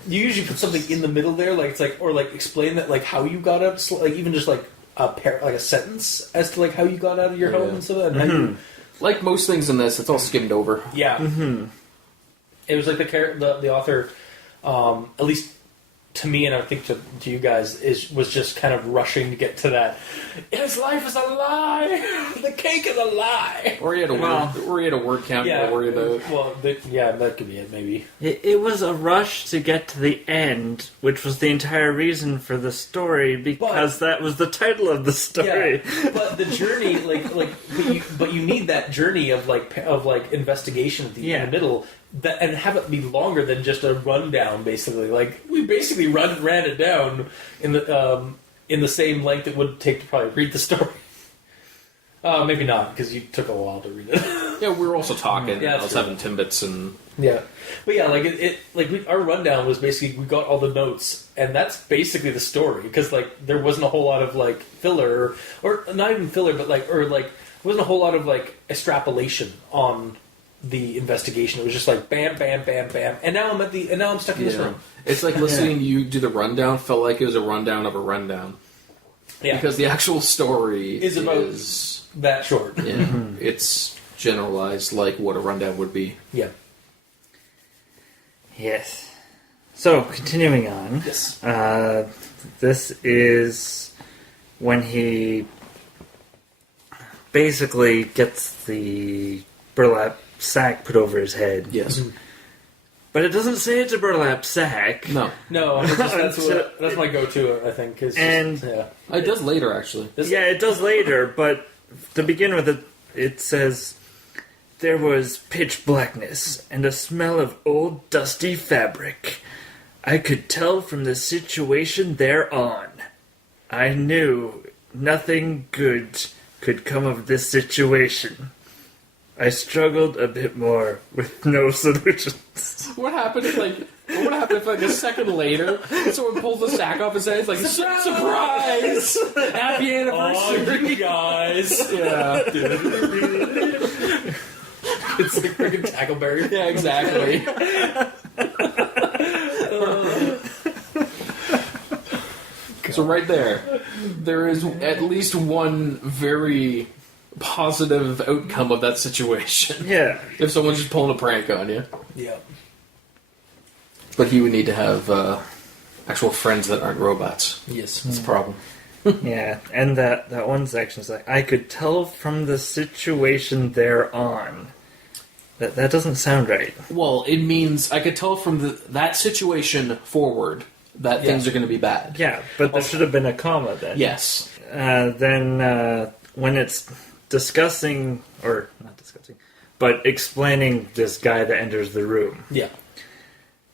you usually put something in the middle there, like it's like or like explain that like how you got out, like even just like like a sentence as to like how you got out of your home Yeah. and stuff. And how you, Like most things in this, it's all skimmed over. yeah. It was like the author, at least to me, and I think to you guys, was just kind of rushing to get to that. His life is a lie. The cake is a lie. Or he had a word count Yeah. to worry about. Well, yeah, that could be it. Maybe. It was a rush to get to the end, which was the entire reason for the story, because that was the title of the story. Yeah, but the journey, but you need that journey of investigation at the in the middle, and have it be longer than just a rundown. Basically, like we basically ran it down in the same length it would take to probably read the story. Maybe not, because you took a while to read it. Yeah, we were also talking. Yeah, I was true. having Timbits and Yeah, but yeah, our rundown was basically we got all the notes, and that's basically the story because like there wasn't a whole lot of like filler or not even filler, but there wasn't a whole lot of like extrapolation on the investigation. It was just like bam, bam, bam, bam, and now I'm stuck in this room. It's like listening to you do the rundown felt like it was a rundown of a rundown. Yeah, Because the actual story Is about- that short. yeah, it's generalized like what a rundown would be. Yeah. Yes. So, continuing on. Yes. This is when he basically gets the burlap sack put over his head. Yes. But it doesn't say it's a burlap sack. No. No, that's my go-to. I think. And- yeah. It does later, actually. Yeah, it does later, but to begin with, it says, there was pitch blackness and a smell of old dusty fabric. I could tell from the situation thereon. I knew nothing good could come of this situation. I struggled a bit more with no solutions. What happened if like a second later someone pulls the sack off his head? It's like surprise! Happy anniversary, you guys. Yeah, It's like freaking Tackleberry. yeah, exactly. So right there is at least one very positive outcome of that situation. Yeah. If someone's just pulling a prank on you. Yeah. But he would need to have actual friends that aren't robots. Yes. That's a problem. Yeah, and that one section is like, I could tell from the situation thereon. That doesn't sound right. Well, it means I could tell from that situation forward that things are going to be bad. Yeah, but there should have been a comma then. Yes. Then when it's discussing, or not discussing, but explaining this guy that enters the room. Yeah.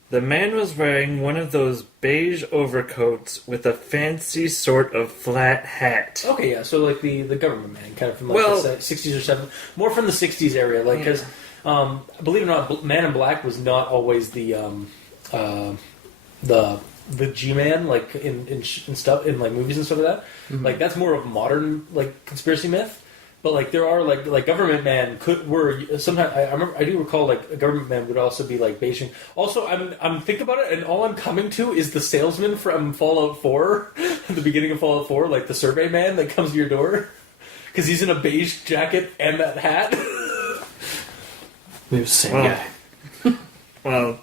The man was wearing one of those beige overcoats with a fancy sort of flat hat. Okay, yeah. So like the government man, kind of from like Well- the 60s or 70s, more from the 60s area, like because believe it or not, Man in Black was not always the the G-Man, like in stuff in like movies and stuff like that. Mm-hmm. Like that's more of a modern like conspiracy myth. But like there are like government man were sometimes I do recall like a government man would also be like Beijing. Also, I'm thinking about it, and all I'm coming to is the salesman from Fallout 4, at the beginning of Fallout 4, like the survey man that comes to your door because he's in a beige jacket and that hat. Maybe the same guy. Well,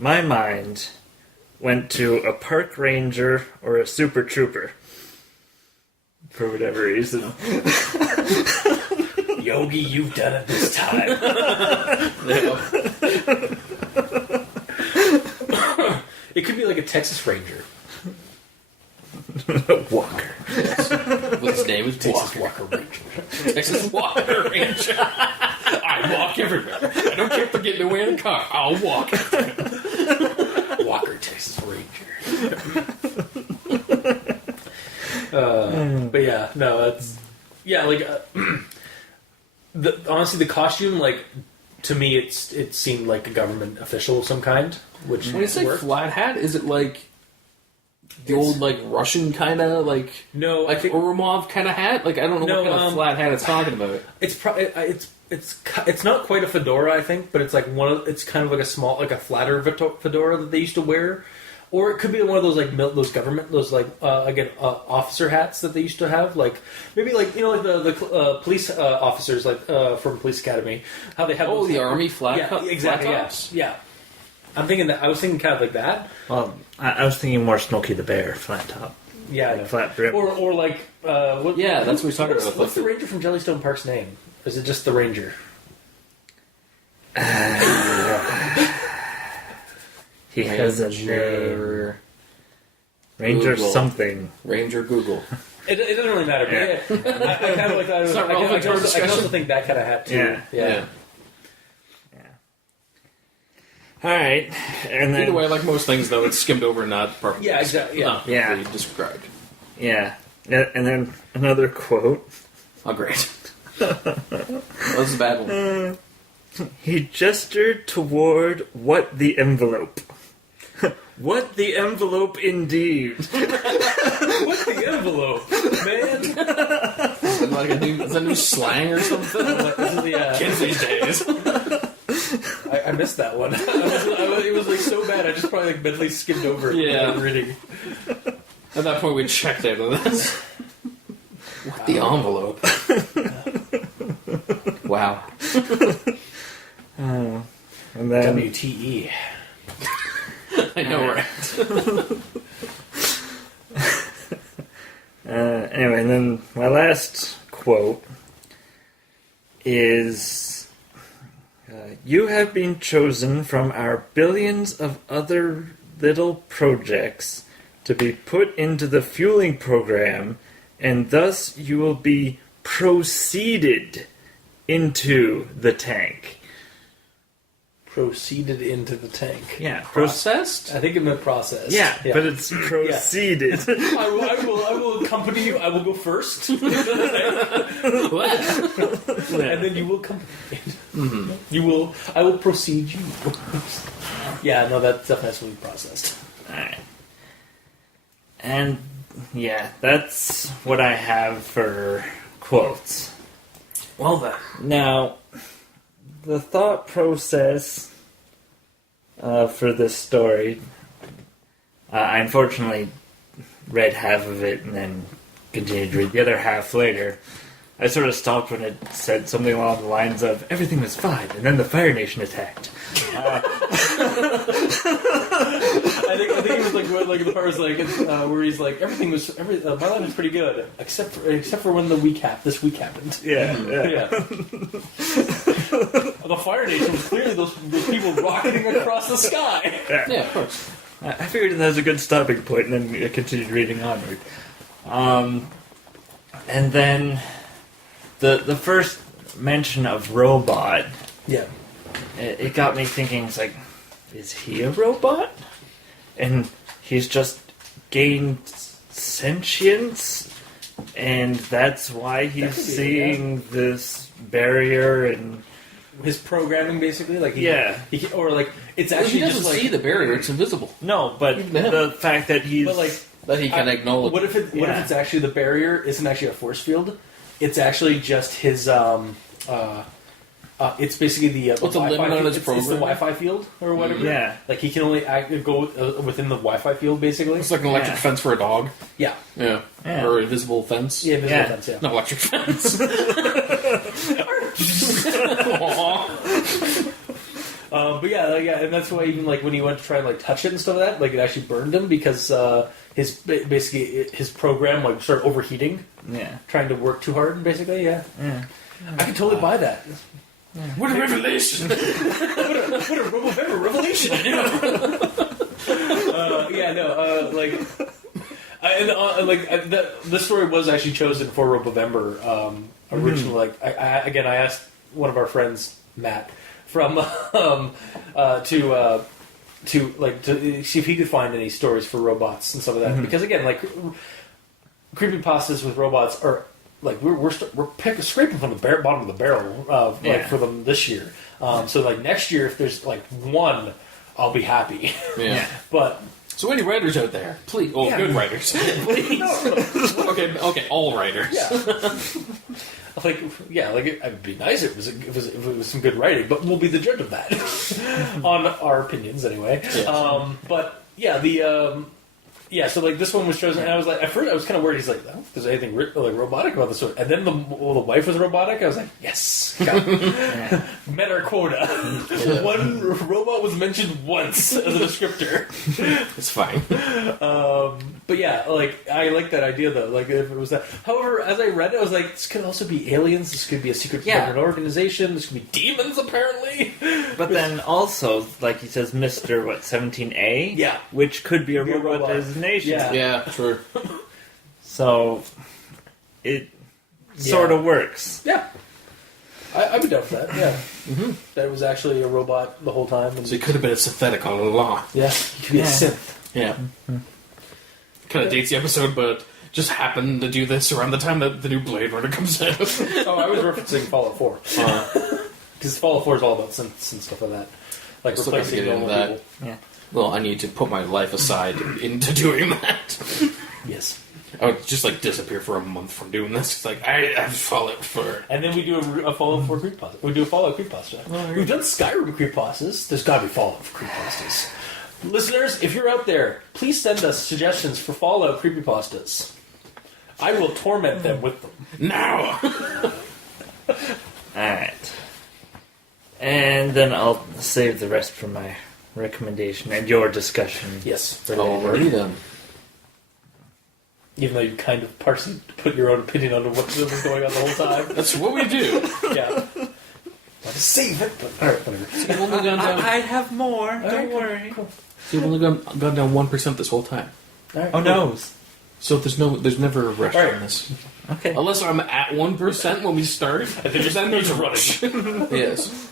my mind went to a park ranger or a super trooper. For whatever reason. Yogi, you've done it this time. It could be like a Texas Ranger. Walker. Yes. Well, his name is Texas Walker. Walker Ranger. Texas Walker Ranger. I walk everywhere. I don't care if they're getting away in a car. I'll walk. Walker, Texas Ranger. But yeah, no, it's like honestly, the costume, like to me, it seemed like a government official of some kind. Which when you say flat hat, is it like the old like Russian kind of like no, like I think Urumov kind of hat? Like I don't know what kind of flat hat it's talking about. It's probably it's not quite a fedora, I think, but it's like it's kind of like a small, like a flatter fedora that they used to wear. Or it could be one of those like those government, those like officer hats that they used to have, like maybe like like the police officers like from Police Academy, how they have the army flat exactly flat tops? Yeah. I'm thinking that I was thinking kind of like that. Well, I was thinking more Smokey the Bear, flat top. Yeah, like flat brim. or like what? Yeah, that's what we're talking about. What's the ranger from Jellystone Park's name? Or is it just the ranger? He has a name. Ranger Google. Something. Ranger Google. It doesn't really matter. But yeah, I kind of like that. It's not I relevant to our can discussion. also think that kind of hat too. Yeah. All right, and then Either way, like most things, though, it's skimmed over, not perfectly. Yeah, exactly. Yeah. Not perfectly described. yeah, and then another quote. Oh, great. That was a bad one. He gestured toward what the envelope. What the envelope, indeed. What's the envelope, man? Is it like is that new slang or something? This is the, Kids these days. I missed that one. It was like so bad. I just probably like mentally skimmed over it. Yeah. Reading. At that point, we checked out of this. What the envelope? Wow. And then WTE. I know, right? anyway, and then my last quote is, you have been chosen from our billions of other little projects to be put into the fueling program, and thus you will be proceeded into the tank. Proceeded into the tank. Yeah, Processed? I think it meant processed. Yeah, but it's proceeded. I will accompany you. I will go first, and then you will accompany me. Mm-hmm. I will proceed you. Yeah, no, that definitely has to be processed. Alright. And, yeah, that's what I have for quotes. Well then. Now, the thought process for this story, I unfortunately read half of it and then continued to read the other half later. I sort of stopped when it said something along the lines of, everything was fine, and then the Fire Nation attacked. I think it was like the part was like where he's like everything was my life was pretty good except for when this week happened. Yeah. The Fire Nation was clearly those people rocketing across the sky. Yeah, of course. I figured that was a good stopping point, and then I continued reading onward. And then the first mention of robot, Yeah. it got me thinking, it's like, is he a robot? And he's just gained sentience, and that's why he's seeing this barrier and his programming basically, like or like it's Well, he actually doesn't just like see the barrier; it's invisible. No, but the fact that he's... but like That he can acknowledge. what if it's actually the barrier isn't actually a force field? It's actually just his it's basically the What's the Wi-Fi limit on field. his It's the program? Wi-Fi field or whatever. Yeah. Like he can only go within the Wi-Fi field, basically. It's like an electric fence for a dog. Yeah. Yeah. Yeah. Or invisible fence. Yeah, invisible Yeah. fence, yeah. Not electric fence. Aw. But yeah, and that's why even like when he went to try and like touch it and stuff like that, like it actually burned him because his program like started overheating, trying to work too hard, basically. Yeah. I can totally buy that. What a revelation! What a Robo-Vember revelation! This story was actually chosen for Robo-Vember originally. Like, I asked one of our friends, Matt, from to see if he could find any stories for robots and stuff like that. Because again, like creepypastas with robots are like we're scraping from the bottom of the barrel like for them this year. So like next year, if there's like one, I'll be happy. Yeah. But So any writers out there, please. Oh, Yeah. good writers. Please. Okay, all writers. yeah. Like it'd be nice if it was some good writing, but we'll be the judge of that on our opinions anyway. Yes. But yeah, so like this one was chosen, and I was like, at first I was kind of worried. He's like, I don't think there's anything like robotic about this one. And then the wife was robotic. I was like, yes, met our quota. One robot was mentioned once as a descriptor. It's fine. But yeah, like I like that idea though. Like if it was that. However, as I read it, I was like, this could also be aliens. This could be a secret government organization. This could be demons, apparently. But then also, like he says, Mr. 17A? Yeah. Which could be a Could be a robot robot. designation. Yeah, true. So, it sort of works. Yeah. I would doubt that, yeah. That it was actually a robot the whole time. And So it could have been a synthetic all along. yeah, it could be a synth. Yeah. Kind of dates the episode, but just happened to do this around the time that the new Blade Runner comes out. Oh, I was referencing Fallout 4. Because Fallout 4 is all about synths and stuff like that. Like Still gotta replacing get into normal that. people. Yeah. Well, I need to put my life aside into doing that. Yes. I would just like disappear for a month from doing this. It's like I've Fallout 4. And then we do a Fallout 4 creepypasta. We do a Fallout creepypasta. We've done Skyrim creepypastas. There's got to be Fallout creepypastas. Listeners, if you're out there, please send us suggestions for Fallout creepypastas. I will torment them with them. Now. Alright. And then I'll save the rest for my recommendation and your discussion. Yes. Already done. Even though you kind of partially put your own opinion on what was going on the whole time. That's what we do. Yeah. I'll just save it, but alright, whatever. We've only gone down. I'd have more. Alright, Don't cool, worry. cool. We've only gone down 1% this whole time. Alright, Oh, cool. no. So there's never a rush Alright. on this. Okay. Unless I'm at 1% when we start. I think there's a rush. Yes.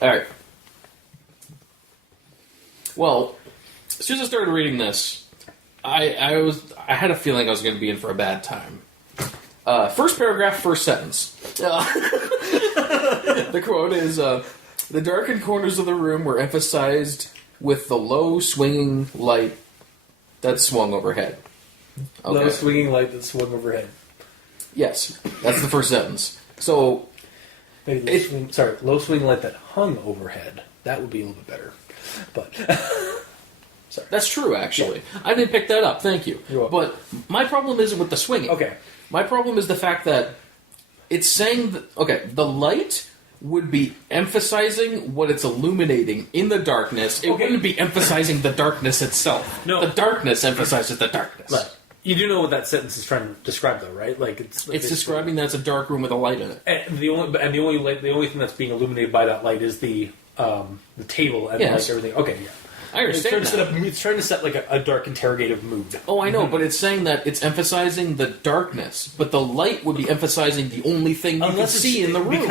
Alright. Well, as soon as I started reading this, I had a feeling I was going to be in for a bad time. First paragraph, first sentence. The quote is, the darkened corners of the room were emphasized with the low swinging light that swung overhead. Okay. Low swinging light that swung overhead. Yes, that's the first sentence. So, Maybe low swinging light that hung overhead. That would be a little bit better. But sorry. that's true, actually. I didn't pick that up, thank you. You're welcome. But my problem isn't with the swinging. Okay. My problem is the fact that it's saying that, the light would be emphasizing what it's illuminating in the darkness. It wouldn't be emphasizing the darkness itself. No. The darkness emphasizes the darkness. Right. You do know what that sentence is trying to describe, though, right? Like it's Describing that it's a dark room with a light in it. And the only thing that's being illuminated by that light is the table and Yes. like everything. Okay, yeah. I understand that. It's trying to set like a dark interrogative mood. Oh, I know, but it's saying that it's emphasizing the darkness, but the light would be emphasizing the only thing you can see in the room.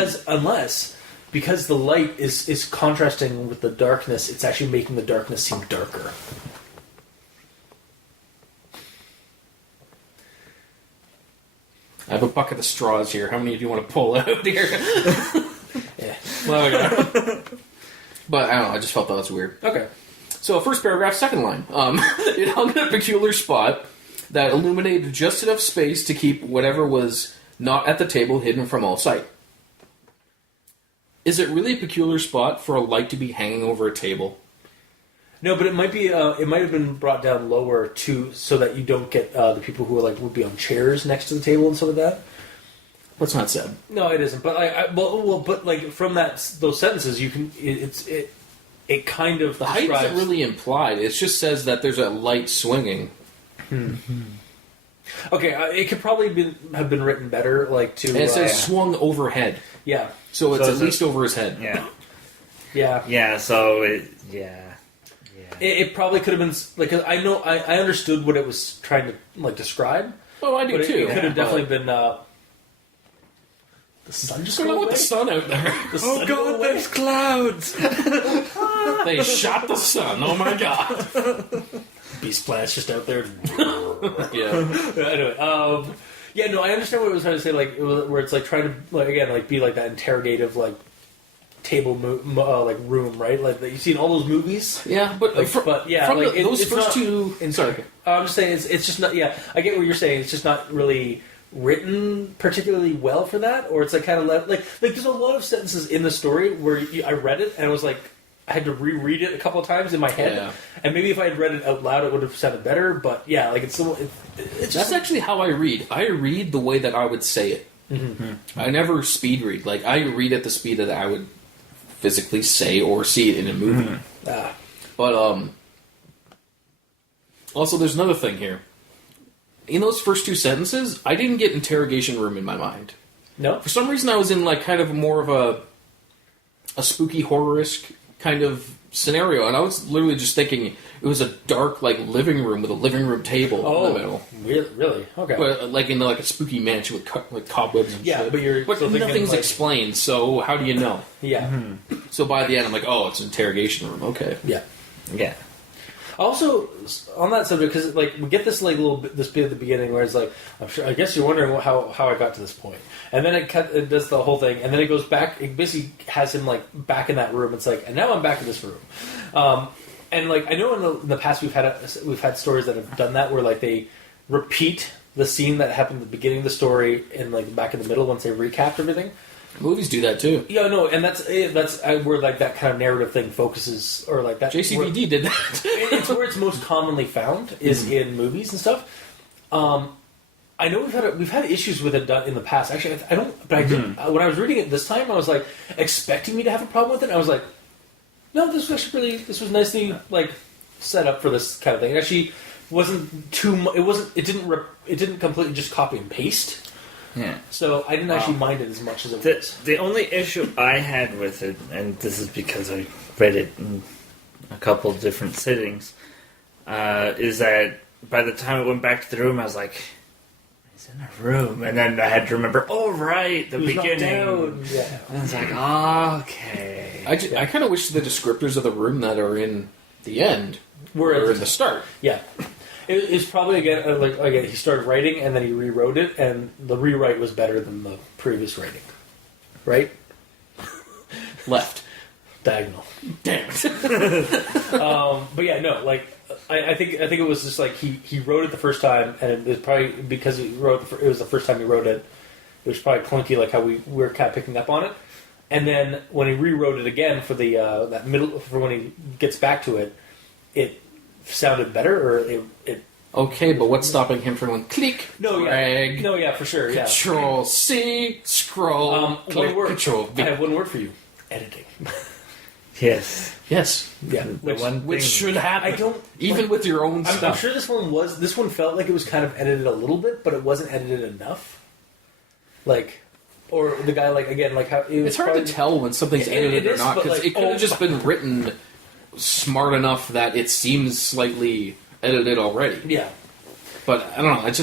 Because the light is contrasting with the darkness, it's actually making the darkness seem darker. I have a bucket of straws here. How many do you want to pull out here? Yeah. Well, yeah. But I don't know. I just felt that was weird. Okay. So, first paragraph, second line. It hung in a peculiar spot that illuminated just enough space to keep whatever was not at the table hidden from all sight. Is it really a peculiar spot for a light to be hanging over a table? No, but it might be. It might have been brought down lower so that you don't get the people who are would be on chairs next to the table and stuff like that. That's not said. No, it isn't. But but from those sentences, you can. It kind of The height describes... isn't really implied. It just says that there's a light swinging. Okay, it could probably have been written better, to. And it says swung overhead, Yeah, so it's So at least over his head. Yeah. yeah. Yeah, so It probably could have been because I know I understood what it was trying to describe. Oh, I do But too. it could have definitely been. The sun What's just going go on with away? the sun out there? The sun go away? clouds! They shot the sun. Oh my god. Beast Blast just out there. Yeah. Anyway, yeah, no, I understand what it was trying to say. Where it's trying to again be that interrogative table room, right? That you see in all those movies. Yeah, but But yeah, from it's those first not, two. Sorry. I'm just saying it's just not. Yeah, I get what you're saying. It's just not really written particularly well for that, or it's kind of there's a lot of sentences in the story where I read it and I was I had to reread it a couple of times in my head, Yeah. and maybe if I had read it out loud, it would have sounded better. But yeah, it's just That's actually how I read. I read the way that I would say it. Mm-hmm. I never speed read. I read at the speed that I would physically say or see it in a movie. Ah. But also, there's another thing here. In those first two sentences, I didn't get interrogation room in my mind. No. For some reason, I was in kind of more of a spooky horror-esque kind of scenario, and I was literally just thinking it was a dark living room with a living room table in the middle. Really? Okay. But in a spooky mansion with cobwebs and yeah, shit. but you're But still thinking, nothing's explained, so how do you know? Yeah. So by the end, I'm like, oh, it's an interrogation room. Okay. Yeah. Yeah. Also, on that subject, because we get this this bit at the beginning where it's I guess you're wondering how I got to this point, and then it does the whole thing, and then it goes back. It basically has him back in that room. It's and now I'm back in this room, and I know in the past we've had stories that have done that where they repeat the scene that happened at the beginning of the story in back in the middle once they recapped everything. Movies do that too. Yeah, no, and that's where that kind of narrative thing focuses, or that JCVD did that. it's where it's most commonly found is in movies and stuff. I know we've had issues with it done in the past. Actually, I don't. But I did when I was reading it this time. I was expecting me to have a problem with it. And I was no, this was actually this was nicely set up for this kind of thing. It actually wasn't too. It wasn't. It didn't completely just copy and paste. Yeah. So I didn't actually mind it as much as it was. The only issue I had with it, and this is because I read it in a couple of different sittings, is that by the time it went back to the room, I was he's in a room. And then I had to remember, oh, right, the beginning. Yeah. And it's okay. I kind of wish the descriptors of the room that are in the end were in the start. Yeah. It's probably, again, he started writing and then he rewrote it, and the rewrite was better than the previous writing. Right? Left. Diagonal. Damn it. But yeah, no, I think it was just he wrote it the first time, and it was probably because it was the first time he wrote it. It was probably clunky, how we were kind of picking up on it. And then when he rewrote it again for the that middle, for when he gets back to it, it sounded better, or it. Okay, but what's stopping him from click, drag, for sure, yeah. Control C, scroll, click, one word. Control V. I have one word for you: editing. Yes. Yes, Yeah, which should happen. I don't even with your own stuff. I'm sure this one felt like it was kind of edited a little bit, but it wasn't edited enough. Or the guy how it was It's hard to tell when something's edited it or is, not, but, because it could have just been written smart enough that it seems slightly edited already. Yeah. But I don't know.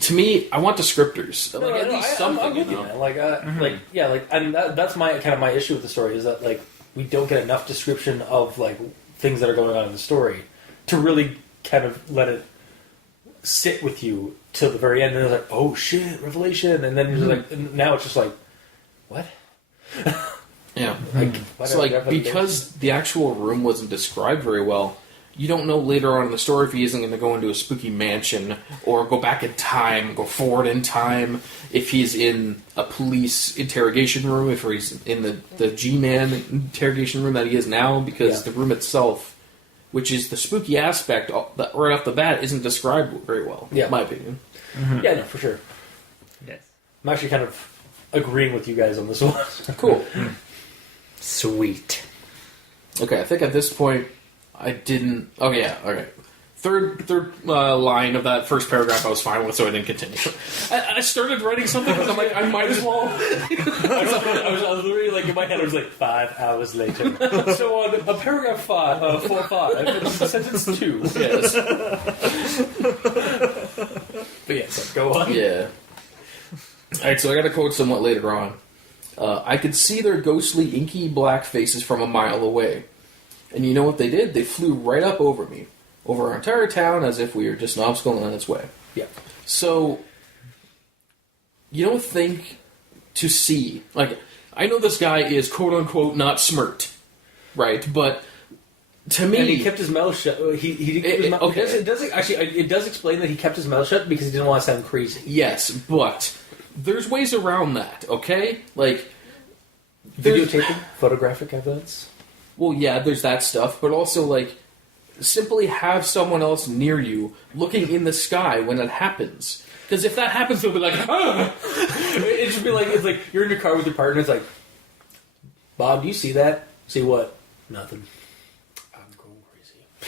To me, I want descriptors. At least something. I'm with you, man. And that's my kind of my issue with the story is that we don't get enough description of things that are going on in the story to really kind of let it sit with you till the very end. And it's oh shit, revelation, and then you're just and now it's just what? Yeah. So, like, because the actual room wasn't described very well, you don't know later on in the story if he isn't going to go into a spooky mansion or go back in time, go forward in time, if he's in a police interrogation room, if he's in the G-Man interrogation room that he is now, because the room itself, which is the spooky aspect, right off the bat, isn't described very well, in my opinion. Mm-hmm. Yeah, no, for sure. Yes. I'm actually kind of agreeing with you guys on this one. Cool. Sweet. Okay, I think at this point, I didn't... Oh, yeah, okay. Third line of that first paragraph I was fine with, so I didn't continue. I started writing something because I'm like, I might as well. I was literally like, in my head, I was like, 5 hours later. So on paragraph 5, 4-5, sentence 2. Yes. But yes, go on. Yeah. Alright, so I got a quote somewhat later on. I could see their ghostly, inky black faces from a mile away. And you know what they did? They flew right up over me. Over our entire town as if we were just an obstacle on its way. Yeah. So, you don't think to see... Like, I know this guy is quote-unquote not smirked. Right? But... To me, and he kept his mouth shut. It does explain that he kept his mouth shut because he didn't want to sound crazy. Yes, but there's ways around that, okay? Like, videotaping, photographic evidence. Well, yeah, there's that stuff, but also, like, simply have someone else near you looking in the sky when it happens. Because if that happens, they'll be like, ah! It should be like, it's like you're in your car with your partner. It's like, Bob, do you see that? See what? Nothing.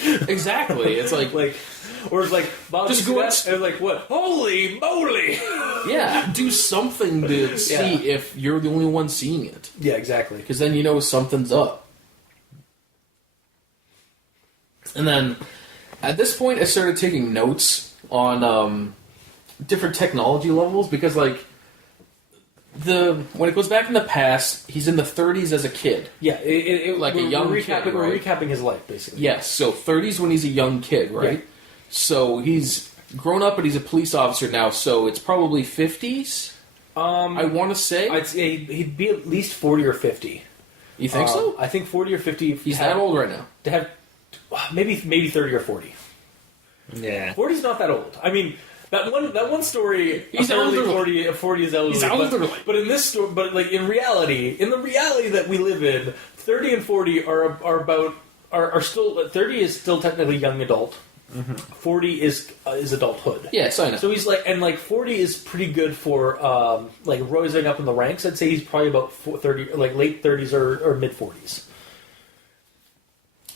Exactly. It's like, or it's like, Bob, just go go and it's like, what? Holy moly! Yeah, do something to see if you're the only one seeing it. Yeah, exactly. Because then you know something's up. And then, at this point, I started taking notes on different technology levels, because, like, when it goes back in the past, he's in the 30s as a kid. Yeah, like a young kid, right? We're recapping his life, basically. Yes, so 30s when he's a young kid, right? Yeah. So he's grown up, but he's a police officer now, so it's probably 50s? I want to say? I'd say he'd be at least 40 or 50. You think so? I think 40 or 50. He's that old right now? To have maybe 30 or 40. Yeah. 40's not that old. I mean... That one story, he's elderly. 40 is elderly. He's elderly. But in this story, but like in the reality that we live in, 30 and 40 are still 30 is still technically young adult. Mm-hmm. 40 is adulthood. Yes, I know. So he's like, and like 40 is pretty good for like rising up in the ranks. I'd say he's probably about 30, like late 30s or mid 40s.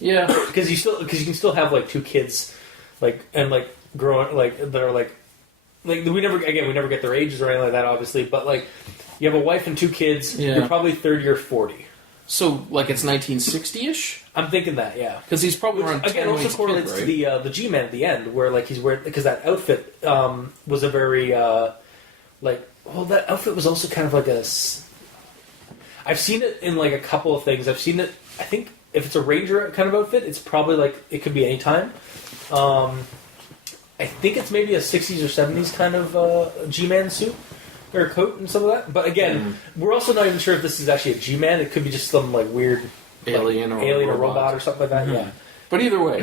Yeah, because you can still have like 2 kids, like and like growing like that are like we never get their ages or anything like that, obviously, but like you have a wife and 2 kids, you're probably 30 or 40. So like it's 1960-ish? I'm thinking that, yeah, because he's probably around 10 again also correlates kid, right? to the G-Man at the end, where like he's wearing, because that outfit was a very that outfit was also kind of like I've seen it in like a couple of things. I've seen it, I think if it's a Ranger kind of outfit, it's probably like it could be any time. I think it's maybe a 60s or 70s kind of G-Man suit or coat and some of that. But again, we're also not even sure if this is actually a G-Man. It could be just some like weird alien or robot or something like that. Mm-hmm. Yeah. But either way,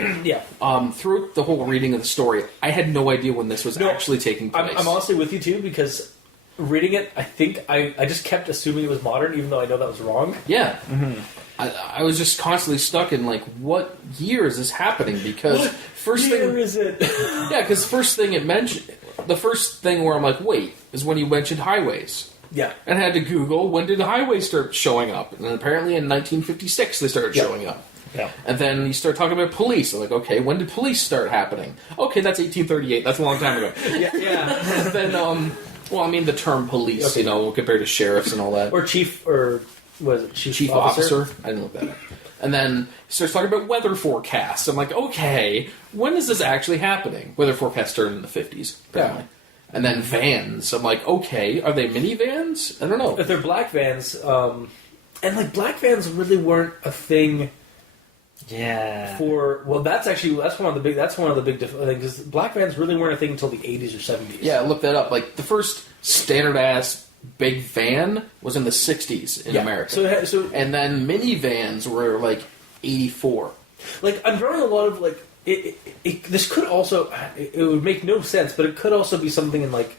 throughout the whole reading of the story, I had no idea when this was actually taking place. I'm honestly with you too, because reading it, I think I just kept assuming it was modern, even though I know that was wrong. Yeah. Mm-hmm. I was just constantly stuck in, like, what year is this happening? Because what first year thing is it? Yeah, because the first thing where I'm like, wait, is when you mentioned highways. Yeah. And I had to Google, when did the highways start showing up? And apparently in 1956 they started showing up. Yeah. And then you start talking about police. I'm like, okay, when did police start happening? Okay, that's 1838. That's a long time ago. yeah. And then, the term police, compared to sheriffs and all that. Or chief, or... Was it Chief Officer? I didn't look that up. And then he starts talking about weather forecasts. I'm like, okay, when is this actually happening? Weather forecasts started in the 50s, apparently. Yeah. And then vans. I'm like, okay, are they minivans? I don't know. If they're black vans, and like black vans really weren't a thing. Yeah. That's one of the big things, because black vans really weren't a thing until the 80s or 70s. Yeah, look that up. Like the first standard ass big van was in the 60s in America. So and then minivans were like 84. like I'm drawing a lot of like this could also it would make no sense, but it could also be something in like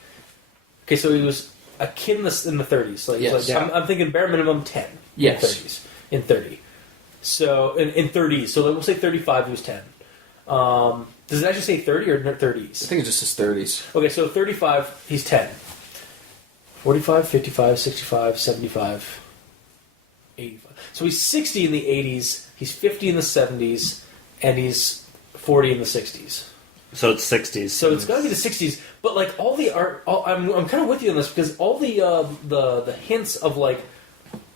okay, so he was a kid in the 30s. Like, Yes. I'm thinking bare minimum 10. Yes. In 30. So in 30s. So we'll say 35. He was 10. Does it actually say 30 or 30s? I think it just says 30s. Okay, so 35. He's 10. 45, 55, 65, 75, 85. So he's 60 in the 80s. He's 50 in the 70s, and he's 40 in the 60s. So it's 60s. So it's got to be the 60s, but like all the art, I'm kind of with you on this because all the hints of like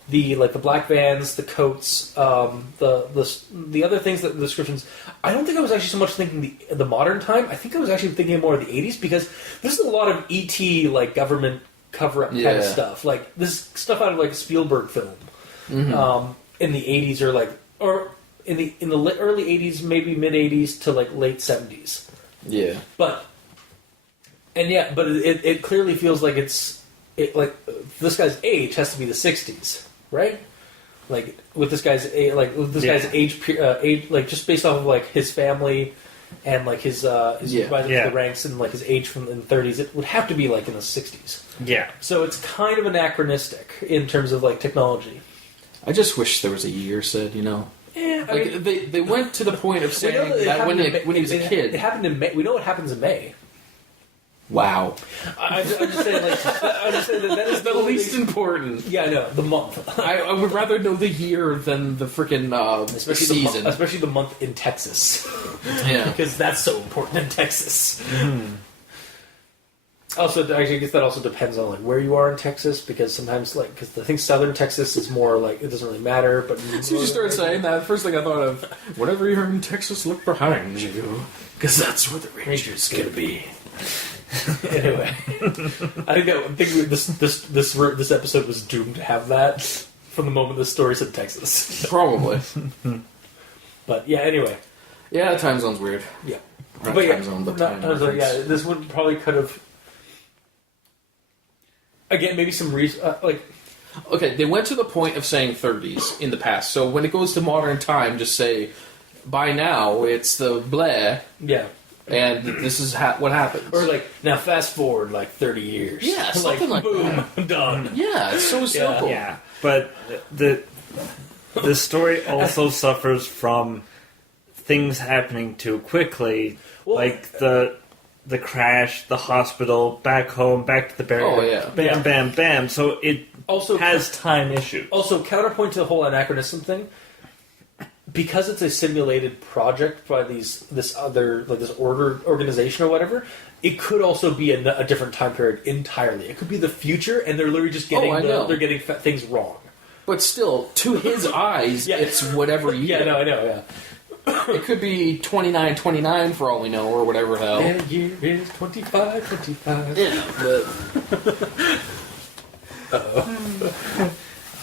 the black vans, the coats, the other things that the descriptions. I don't think I was actually so much thinking the modern time. I think I was actually thinking more of the 80s because this is a lot of ET like government cover up kind of stuff. Like this stuff out of like a Spielberg film in the 80s or in the early 80s, maybe mid 80s to like late 70s. Yeah. But it clearly feels like like this guy's age has to be the 60s, right? Like with this guy's guy's age, like just based off of like his family and like his the ranks and like his age from in the 30s, it would have to be like in the 60s. Yeah. So it's kind of anachronistic in terms of like technology. I just wish there was a year said, you know. Yeah, I like mean, they went to the point of saying that when he was a kid. It happened in May. We know what happens in May. Wow. I'm just saying, that is the least important. Yeah, I know, the month. I would rather know the year than the freaking season. Especially the month in Texas. Yeah. Because that's so important in Texas. Mm-hmm. Also, actually, I guess that also depends on like where you are in Texas, because sometimes, like, because I think southern Texas is more like it doesn't really matter. But as soon as you started saying that, the first thing I thought of, whenever you're in Texas, look behind you, because that's where the Rangers gonna be. Anyway, I think this episode was doomed to have that from the moment the story said Texas. Probably. But yeah, anyway. Yeah, time zone's weird. Yeah, Not but time zone, but time yeah, this one probably could have. Again, maybe some reason like. Okay, they went to the point of saying 30s in the past. So when it goes to modern time, just say, by now it's the bleh. Yeah. And this is what happens. Or like, now fast forward like 30 years. Yeah, something like boom, that. done. Yeah, it's so simple. Yeah, but the story also suffers from things happening too quickly, Well, like the crash, the hospital, back home, back to the barrier. Oh, yeah. Bam, bam, bam. So it Also has time issues. Also, counterpoint to the whole anachronism thing, because it's a simulated project by this organization or whatever, it could also be a different time period entirely. It could be the future, and they're literally just getting they're getting things wrong. But still, to his eyes, it's whatever year. Yeah, no, I know, yeah. It could be 29 for all we know, or whatever the hell. And year is 25. Yeah, but...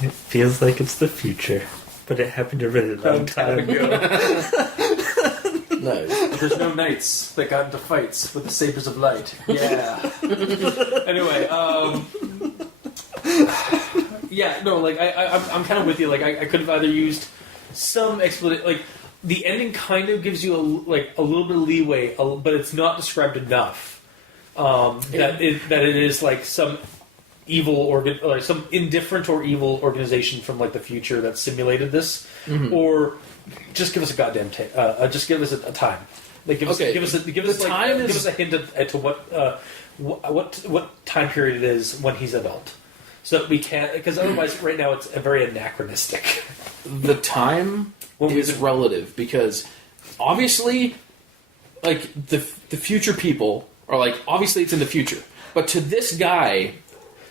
It feels like it's the future, but it happened a really long time ago. Nice. There's no knights that got into fights with the sabers of light. Yeah. Anyway, yeah, no, like I'm kind of with you. Like I could have either used some explanation. Like the ending kind of gives you a little bit of leeway, but it's not described enough. That it is like some evil like some indifferent or evil organization from like the future that simulated this, or just give us a goddamn just give us a time. Like give us a hint as to what time period it is when he's adult, so that we can, because otherwise right now it's very anachronistic. The time is relative, because obviously, like the future people are like, obviously it's in the future, but to this guy,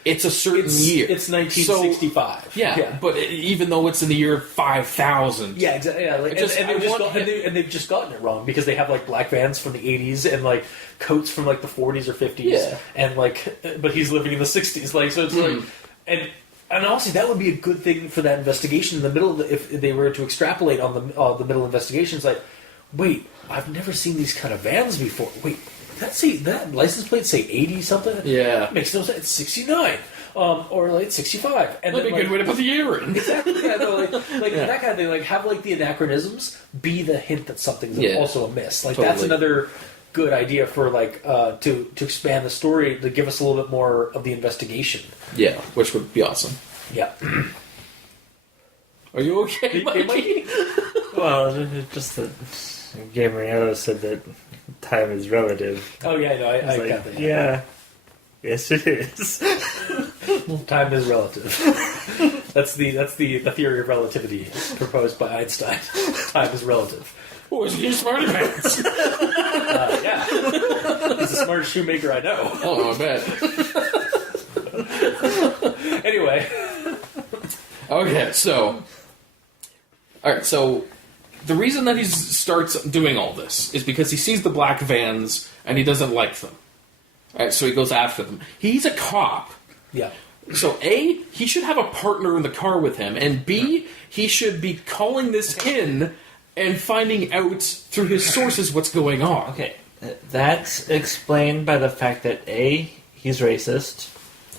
it's a certain year. It's 1965. So, yeah, but even though it's in the year 5000. Yeah, exactly. Yeah, like, and they've just gotten it wrong, because they have like black vans from the 80s and like coats from like the 40s or 50s. Yeah. And like, but he's living in the 60s. Like, so it's like, and honestly, that would be a good thing for that investigation in the middle. If they were to extrapolate on the middle investigations, like, wait, I've never seen these kind of vans before. Wait. That license plate say 80 something? Yeah. Makes no sense. It's 69. or like 65. And That'd be a good way to put the year in. Exactly. Yeah, no, like that kind of thing. Like have like the anachronisms be the hint that something's also amiss. Like that's another good idea for like to expand the story, to give us a little bit more of the investigation. Yeah, which would be awesome. Yeah. Are you okay, Mikey? Well, just that Gabriella said that time is relative. Oh yeah, no, I like, got that. Yeah. Yes, it is. Time is relative. That's the theory of relativity proposed by Einstein. Time is relative. Oh, is he smarty pants? Yeah, he's the smartest shoemaker I know. Oh, I bet. Anyway, okay, so all right, so the reason that he starts doing all this is because he sees the black vans and he doesn't like them. All right, so he goes after them. He's a cop. yeah. So A, he should have a partner in the car with him, and B, he should be calling this in and finding out through his sources what's going on. Okay, that's explained by the fact that A, he's racist.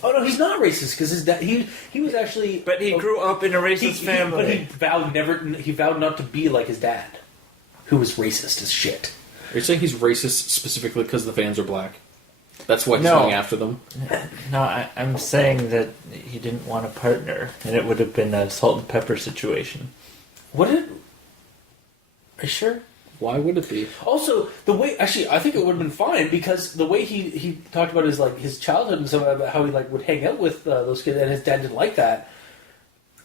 Oh no, he's not racist because his dad. He was actually, But he grew up in a racist family. But he vowed not to be like his dad, who was racist as shit. Are you saying he's racist specifically because the fans are black? That's why he's No. going after them? No, I'm saying that he didn't want a partner, and it would have been a salt and pepper situation. What did? Are you sure? Why would it be? Also, the way I think it would have been fine because the way he talked about his childhood and stuff about how he like would hang out with those kids, and his dad didn't like that.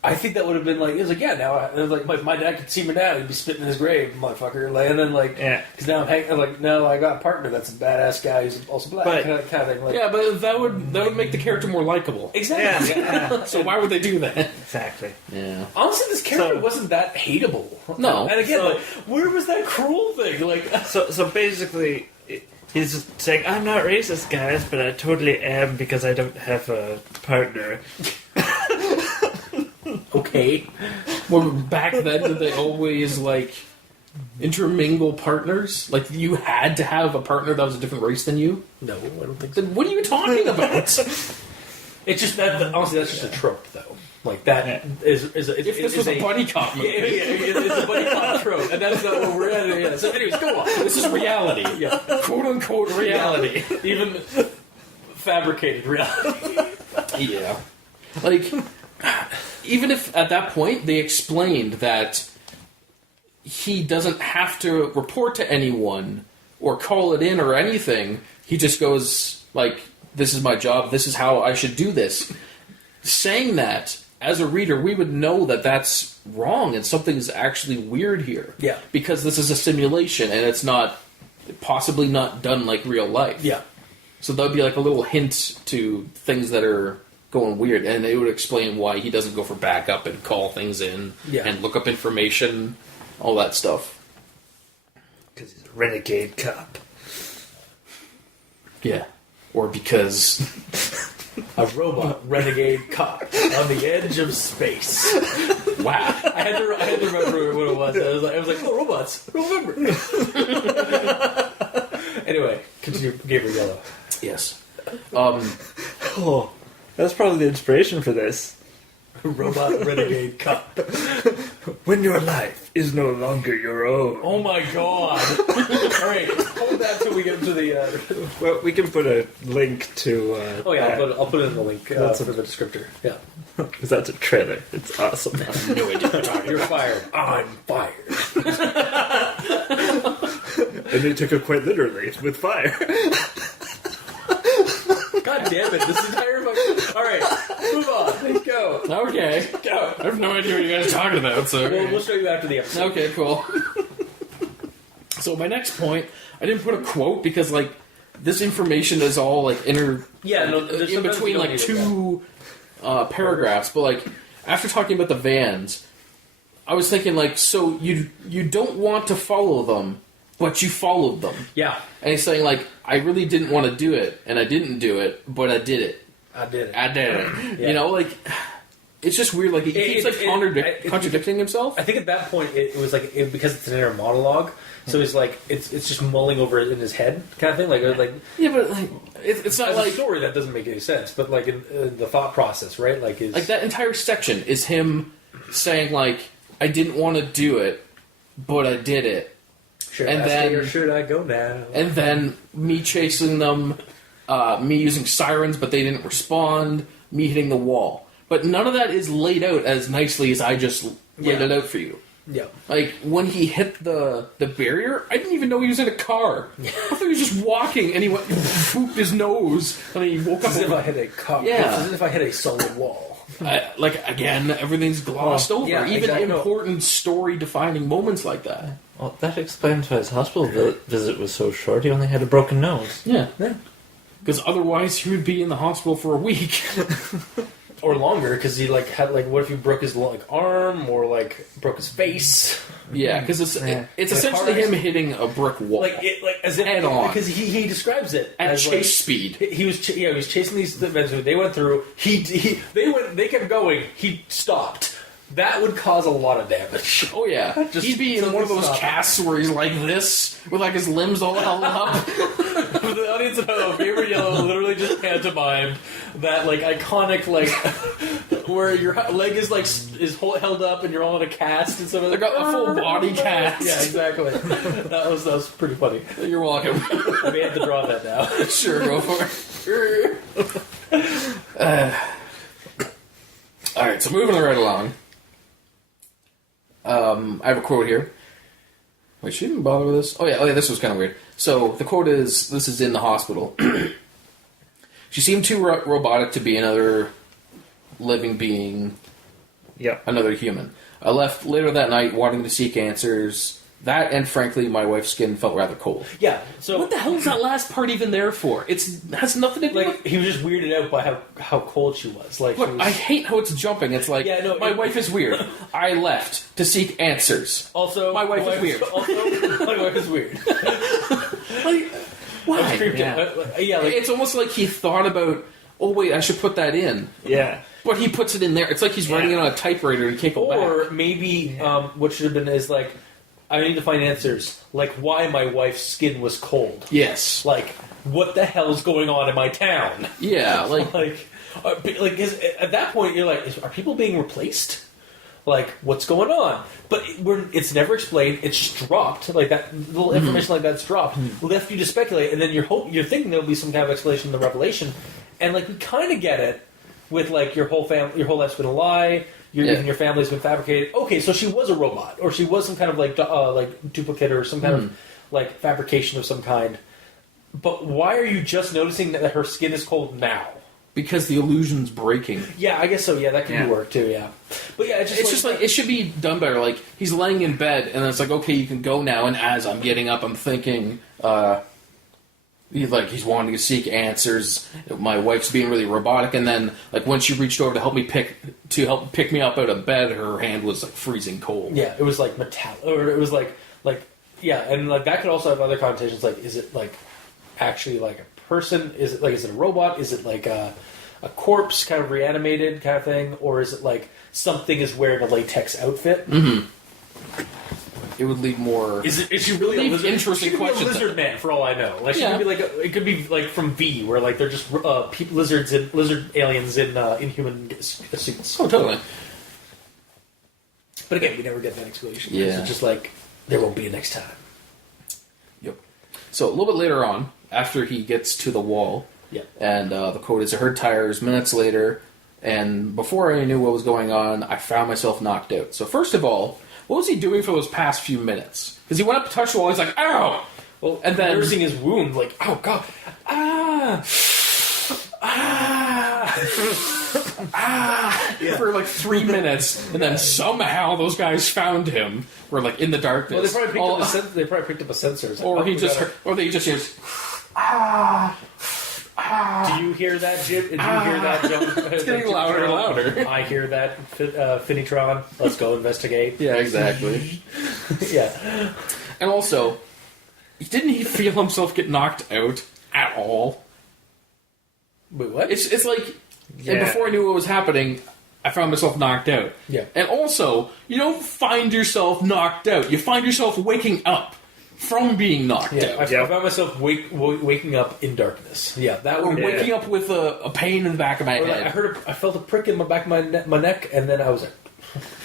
I think that would have been like, it was like, yeah, now it was like my dad could see me now, he'd be spitting in his grave, motherfucker. Like, and then like, because now I'm hanging, like, no, I got a partner that's a badass guy who's also black, But- kind of thing. Like, Yeah, but that would make the character more likable. exactly. Yeah. So why would they do that? Exactly. Yeah. Honestly, this character So- wasn't that hateable. No. And again, So- like, where was that cruel thing? Like, So basically, he's just saying, I'm not racist, guys, but I totally am because I don't have a partner. okay. Well, back then, did they always, like, intermingle partners? Like, you had to have a partner that was a different race than you? No, I don't think so. Then what are you talking about? It's just that, honestly, that's just a trope, though. Like, that is If this was a buddy cop movie. it's a buddy cop trope, and that's not what we're at. Yeah. So, anyways, go on. This is reality. Yeah. Quote-unquote reality. Even fabricated reality. Yeah. Like, even if at that point they explained that he doesn't have to report to anyone or call it in or anything, he just goes, like, this is my job, this is how I should do this. Saying that, as a reader, we would know that that's wrong and something's actually weird here. Yeah. Because this is a simulation and it's not, possibly not done like real life. Yeah. So that would be like a little hint to things that are going weird, and it would explain why he doesn't go for backup and call things in and look up information, all that stuff. Because he's a renegade cop. Yeah. Or because... A robot renegade cop on the edge of space. wow. I had to remember what it was. I was like, oh, robots. Remember. Anyway, continue. Gabriel Yellow. Yes. Oh, that's probably the inspiration for this. Robot renegade cop. When your life is no longer your own. Oh my god. Alright, hold that till we get to the... Well, we can put a link to... oh yeah, that, I'll put it in the link That's for the descriptor. Yeah. because that's a trailer. It's awesome. No idea. You're fired. I'm fired. And they took it quite literally, with fire. God damn it, this entire fucking... Alright, move on. Let's go. Okay. Go. I have no idea what you guys are talking about, so... We'll show you after the episode. Okay, cool. So my next point, I didn't put a quote because, like, this information is all, like, Yeah, no, there's in sometimes between, you don't like, need it, two paragraphs. But, like, after talking about the vans, I was thinking, like, so you don't want to follow them, but you followed them. Yeah. And he's saying, like, I really didn't want to do it, and I didn't do it, but I did it. I did it. I did it. Yeah. You know, like, it's just weird. Like he keeps contradicting himself. I think at that point it was like because it's an inner monologue, so he's like it's just mulling over it in his head kind of thing. Like yeah, but like it's not as like a story that doesn't make any sense. But like in the thought process, right? Like that entire section is him saying like I didn't want to do it, but I did it. Should I stay or should I go now? And then me chasing them, me using sirens, but they didn't respond. Me hitting the wall. But none of that is laid out as nicely as I just laid it out for you. Yeah. Like, when he hit the barrier, I didn't even know he was in a car. I thought he was just walking, and he went, pooped his nose, and he woke up. As if I hit a car. Yeah. As if I hit a solid wall. Again, everything's glossed over. Yeah, Even exactly. important story-defining moments like that. Well, that explains why his hospital visit was so short. He only had a broken nose. Yeah. Because otherwise, he would be in the hospital for a week. Or longer, because he had what if he broke his arm or broke his face? Yeah, because it's essentially him hitting a brick wall, as if head on. Because he describes it at as chase speed. He was chasing these events. They went through. They kept going. He stopped. That would cause a lot of damage. Oh yeah, he'd be in one of those casts where he's like this, with his limbs all held up. For the audience at home, Gabriel Yellow literally just pantomimed that iconic where your leg is held up and you're all in a cast and stuff. Like a full body cast. Yeah, exactly. That was pretty funny. You're welcome. We have to draw that now. Sure, go for it. All right, so moving right along. I have a quote here. Wait, she didn't bother with this? Oh yeah, this was kind of weird. So, the quote is, this is in the hospital. She seemed too robotic to be another living being, another human. I left later that night wanting to seek answers. That, and frankly, my wife's skin felt rather cold. Yeah, so... What the hell is that last part even there for? It has nothing to do with... He was just weirded out by how cold she was. I hate how it's jumping. It's like, my wife is weird. I left to seek answers. Also, my wife is weird. Also, my wife is weird. Why? It's almost like he thought about, oh wait, I should put that in. Yeah. But he puts it in there. It's like he's writing it on a typewriter and can't go back. Or maybe what should have been is I need to find answers, why my wife's skin was cold. Yes. What the hell's going on in my town? Yeah, at that point, you're are people being replaced? What's going on? But it's never explained. It's just dropped. That little information that's dropped left you to speculate, and then you're thinking there'll be some kind of explanation in the revelation, and we kind of get it with your whole life's been a lie. Even your family's been fabricated. Okay, so she was a robot, or she was some kind of duplicate, or some kind of fabrication of some kind. But why are you just noticing that her skin is cold now? Because the illusion's breaking. Yeah, I guess so. Yeah, that can work too. Yeah, but yeah, it's just it should be done better. He's laying in bed, and it's okay, you can go now. And as I'm getting up, I'm thinking, he's wanting to seek answers. My wife's being really robotic, and then when she reached over to help pick me up out of bed, her hand was freezing cold. Yeah, it was metallic, or it was and that could also have other connotations. Is it actually a person? Is it a robot? Is it a corpse kind of reanimated kind of thing, or is it something is wearing a latex outfit? Mm-hmm. It would leave more. Is she really a lizard? Interesting she could questions. Be a lizard man, for all I know. She could be it could be from V, where they're just lizard aliens in human suits. Oh, totally. But again, we never get that explanation. Yeah, it's just there won't be a next time. Yep. So a little bit later on, after he gets to the wall, and the quote is, "I heard tires." Minutes later, and before I knew what was going on, I found myself knocked out. So first of all, what was he doing for those past few minutes? Because he went up to touch the wall, he's like, ow! Well, and then nursing his wound, oh god, for 3 minutes, and then somehow those guys found him. We're in the darkness. Well, they probably picked up a sensor. Or they just hear, Do you hear that, Jim? Did you hear that, John? It's getting louder and louder. I hear that, Finitron. Let's go investigate. Yeah, exactly. Yeah. And also, didn't he feel himself get knocked out at all? Wait, what? It's and before I knew what was happening, I found myself knocked out. Yeah. And also, you don't find yourself knocked out. You find yourself waking up from being knocked Yeah, out. I found myself waking up in darkness. Yeah, that Or would waking up with a pain in the back of my Or like, head. I felt a prick in my back of my neck, and then I was like,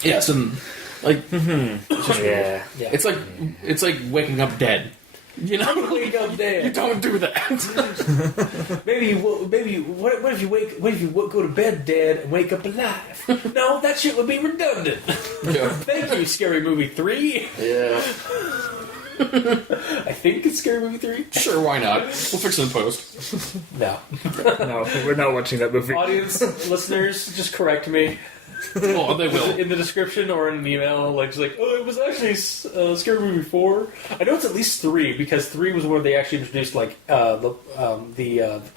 Yes, and like Yeah. yeah. it's like waking up dead. You know, wake up you dead. don't do that. Maybe what if you go to bed dead and wake up alive? No, that shit would be redundant. Yeah. Thank you, Scary Movie 3. Yeah. I think it's Scary Movie 3. Sure, why not? We'll fix it in post. No. No, we're not watching that movie. Audience, listeners, just correct me. Oh, they will. In the description or in an email, just like, oh, it was actually Scary Movie 4. I know it's at least 3, because 3 was where they actually introduced, like, I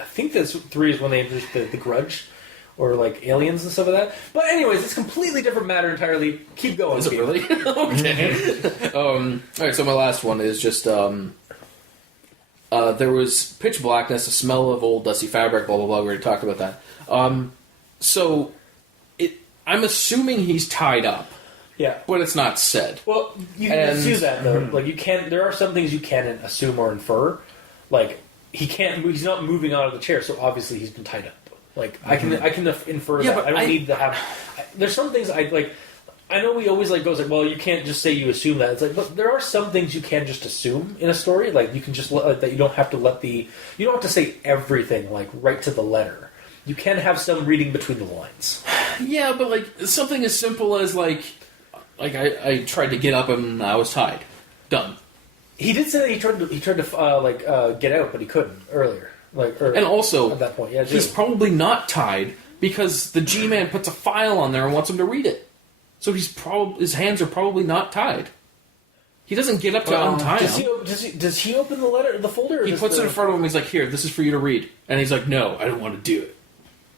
think this 3 is when they introduced the Grudge, or, like, aliens and stuff like that. But anyways, it's a completely different matter entirely. Keep going. Is it really? Okay. Alright, so my last one is just, there was pitch blackness, a smell of old dusty fabric, blah, blah, blah. We already talked about that. So, I'm assuming he's tied up, Yeah. but it's not said. Well, you can And- do that, though. Like, you can't... There are some things you can assume or infer. Like, he's not moving out of the chair, so obviously he's been tied up. Like, I can infer Yeah, that. but I don't need to have... There's some things I, like... I know we always, like, goes like, well, you can't just say you assume that. It's like, but there are some things you can just assume in a story. Like, you can just... that you don't have to let the... You don't have to say everything, like, right to the letter. You can have some reading between the lines. Yeah, but, like, something as simple as, like I tried to get up and I was tied. Done. He did say that he tried to get out, but he couldn't earlier. And also, at that point, yeah, he's too. probably not tied because the G-Man puts a file on there and wants him to read it. So his hands are probably not tied. He doesn't get up to untie them. Does he open the folder? Or He puts it in front of him. He's like, "Here, this is for you to read." And he's like, "No, I don't want to do it."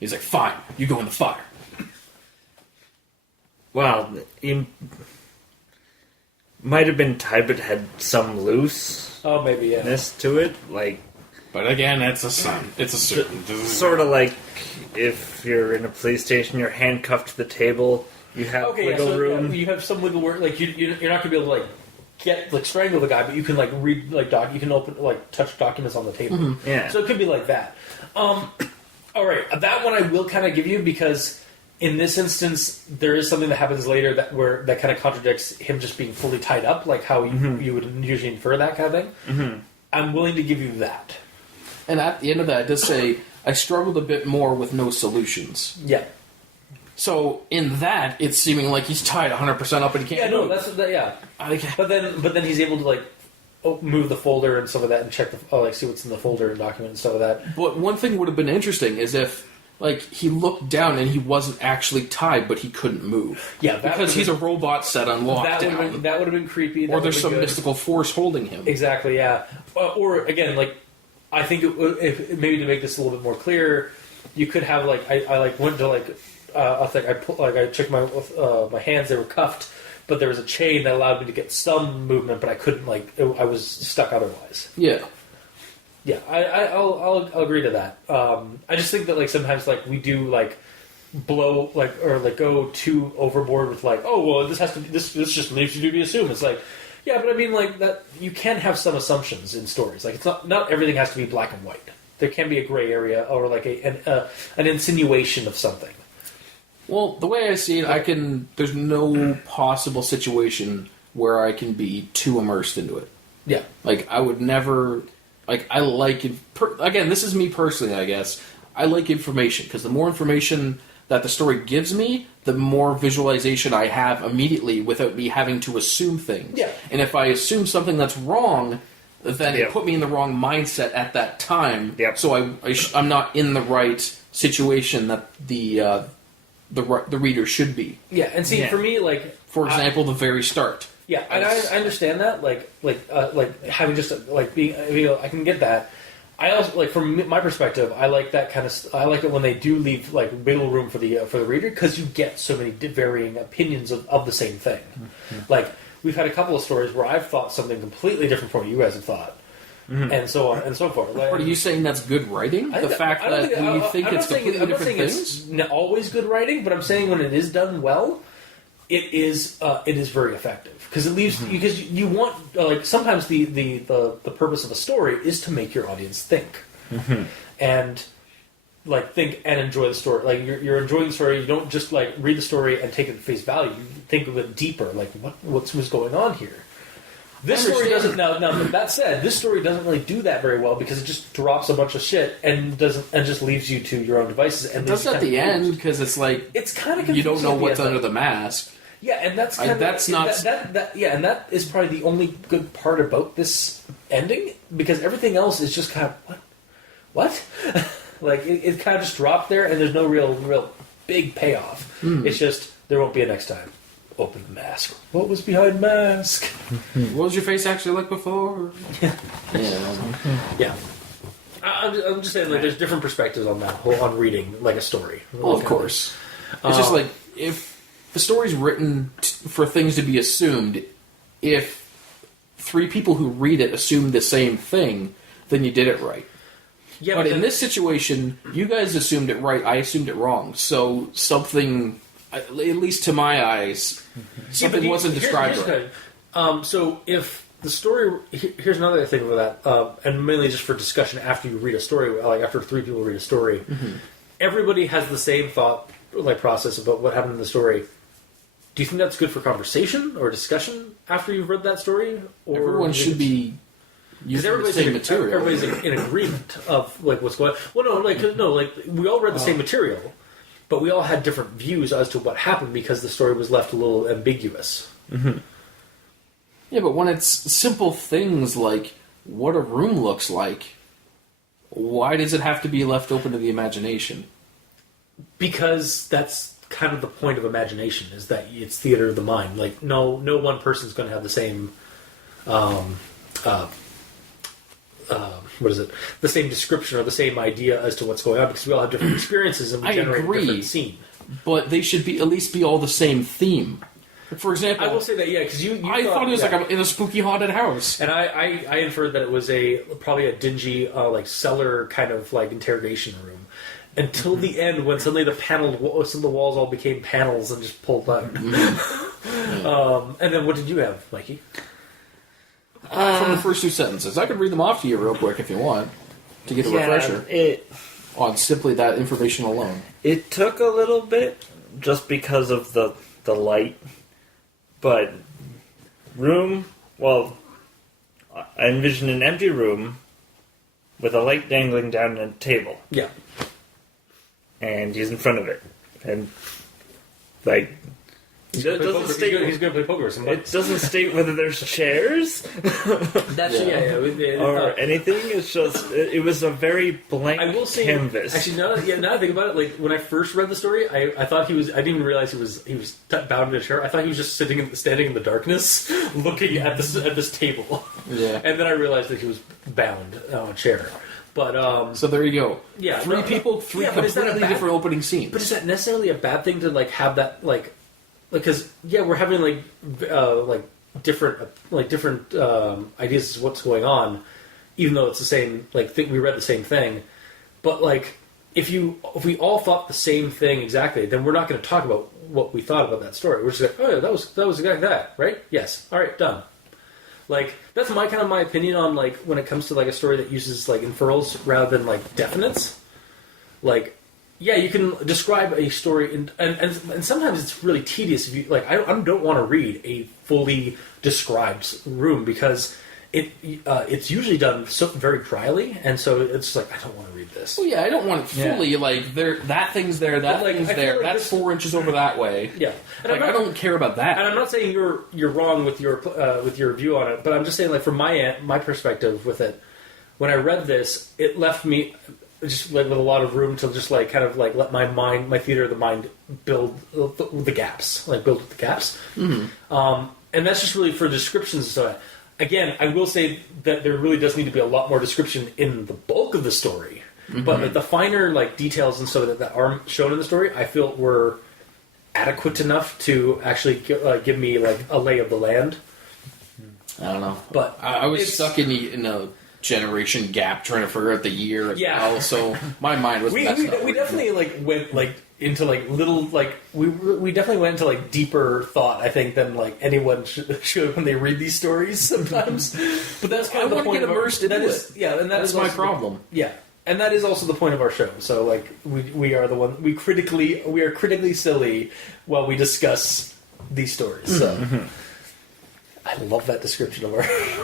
He's like, "Fine, you go in the fire." Well, he might have been tied, but had some looseness Oh, maybe, yeah. to it. Like, But again, it's a certain. sort of like if you're in a police station, you're handcuffed to the table, you have Okay, yeah, wiggle so room. you have some wiggle room. Like you're not gonna be able to strangle the guy, but you can read you can open touch documents on the table. Mm-hmm. Yeah. So it could be like that. All right, that one I will kind of give you because in this instance there is something that happens later that kind of contradicts him just being fully tied up, like how you would usually infer that kind of thing. Mm-hmm. I'm willing to give you that. And at the end of that, it does say, "I struggled a bit more with no solutions." Yeah. So in that, it's seeming like he's tied 100% up and he can't. Yeah. No. move. That's yeah. Like, But then he's able to move the folder and stuff like that and check see what's in the folder and document and stuff like that. but one thing would have been interesting is if he looked down and he wasn't actually tied, but he couldn't move. Yeah, that because he's a robot set on lockdown. That would have been creepy. Or there's some mystical force holding him. Exactly, yeah. Or again, I think if maybe to make this a little bit more clear, you could have I went to I checked my hands, they were cuffed, but there was a chain that allowed me to get some movement, but I couldn't I was stuck otherwise. Yeah. Yeah, I'll agree to that. I just think that sometimes we do blow or go too overboard with this just leaves you to be assumed. It's yeah, but I mean that you can have some assumptions in stories. It's not everything has to be black and white. There can be a gray area or an insinuation of something. Well, the way I see it, there's no possible situation where I can be too immersed into it. Yeah. I would never... I like... Again, this is me personally, I guess. I like information, because the more information that the story gives me, the more visualization I have immediately without me having to assume things. Yeah. And if I assume something that's wrong, then it put me in the wrong mindset at that time. Yep. So I'm not in the right situation that the reader should be. Yeah, and see, for me, For example, the very start. yeah, and I understand that, having just being, I can get that. I also from my perspective, I like that kind of. I like it when they do leave wiggle room for the reader, because you get so many varying opinions of the same thing. Mm-hmm. We've had a couple of stories where I've thought something completely different from what you guys have thought, and so on and so forth. Like, Are you saying that's good writing? The fact that you think it's completely different things? It's always good writing, but I'm saying when it is done well, it is very effective because it leaves because you want sometimes the purpose of a story is to make your audience think and think and enjoy the story. Like you're enjoying the story. You don't just read the story and take it at face value. You think of it deeper. Like what's going on here. This story doesn't. Now that said, this story doesn't really do that very well because it just drops a bunch of shit and just leaves you to your own devices. And it does at the end because it's kind of you don't know what's under the mask. Yeah, and that's kind of and that is probably the only good part about this ending because everything else is just kind of what it kind of just dropped there and there's no real big payoff. It's just there won't be a next time. Open the mask. What was behind mask? What was your face actually like before? Yeah. I'm just saying there's different perspectives on that on reading a story. Well, of course. It's just if the story's written for things to be assumed, if 3 people who read it assume the same thing, then you did it right. Yeah, but in this situation, you guys assumed it right, I assumed it wrong. So something, at least to my eyes, something wasn't described right. So if the story... Here's another thing about that, and mainly just for discussion after you read a story, after 3 people read a story, everybody has the same thought process about what happened in the story. Do you think that's good for conversation or discussion after you've read that story? Or everyone should be using the same material. Everybody's in agreement of what's going on. Well, no, we all read the same material, but we all had different views as to what happened because the story was left a little ambiguous. Yeah, but when it's simple things like what a room looks like, why does it have to be left open to the imagination? Because that's kind of the point of imagination, is that it's theater of the mind. No one person's going to have the same the same description or the same idea as to what's going on, because we all have different experiences and we generate a different scene. But they should at least be all the same theme. For example, I will say that because I thought it was in a spooky haunted house, and I inferred that it was probably a dingy cellar kind of interrogation room. Until the end, when suddenly some of the walls all became panels and just pulled out. And then what did you have, Mikey? From the first 2 sentences. I could read them off to you real quick if you want, to get a refresher on simply that information alone. It took a little bit, just because of the light. But I envisioned an empty room with a light dangling down a table. Yeah. And he's in front of it. And, he's going to play poker with somebody. It doesn't state whether there's chairs or anything. It's just, it was a very blank canvas. Actually, now I think about it, when I first read the story, I thought I didn't even realize he was bound in a chair. I thought he was just standing in the darkness, looking at this table. Yeah. And then I realized that he was bound on a chair. But so there you go. Yeah, 3 people, 3 completely different opening scenes. But is that necessarily a bad thing to have that because we're having different ideas of what's going on, even though it's the same we read the same thing. But if we all thought the same thing exactly, then we're not going to talk about what we thought about that story. We're just that was exactly that, right? Yes. All right, done. That's my opinion on when it comes to a story that uses inferrals rather than definites. You can describe a story and sometimes it's really tedious if you I don't want to read a fully described room because it's usually done very dryly, and so it's I don't want to read this. Well, yeah, I don't want it fully that thing's there, that thing's there, that's 4 inches over that way. Yeah, and I don't care about that. And I'm not saying you're wrong with your view on it, but I'm just saying from my perspective with it, when I read this, it left me just with a lot of room to just let my theater of the mind build the gaps, build the gaps. Mm-hmm. And that's just really for descriptions and stuff. Again, I will say that there really does need to be a lot more description in the bulk of the story. Mm-hmm. But the finer details and so that aren't shown in the story, I feel were adequate enough to actually give me a lay of the land. I don't know, but I was stuck in a generation gap trying to figure out the year as Yeah. well. So my mind was messed up. We definitely went into little we definitely went into deeper thought, I think, than anyone should when they read these stories sometimes. But that's kind of the point. Get immersed into it. Yeah, and that's my problem. Yeah. And that is also the point of our show. So we are the one we are critically silly while we discuss these stories. So I love that description of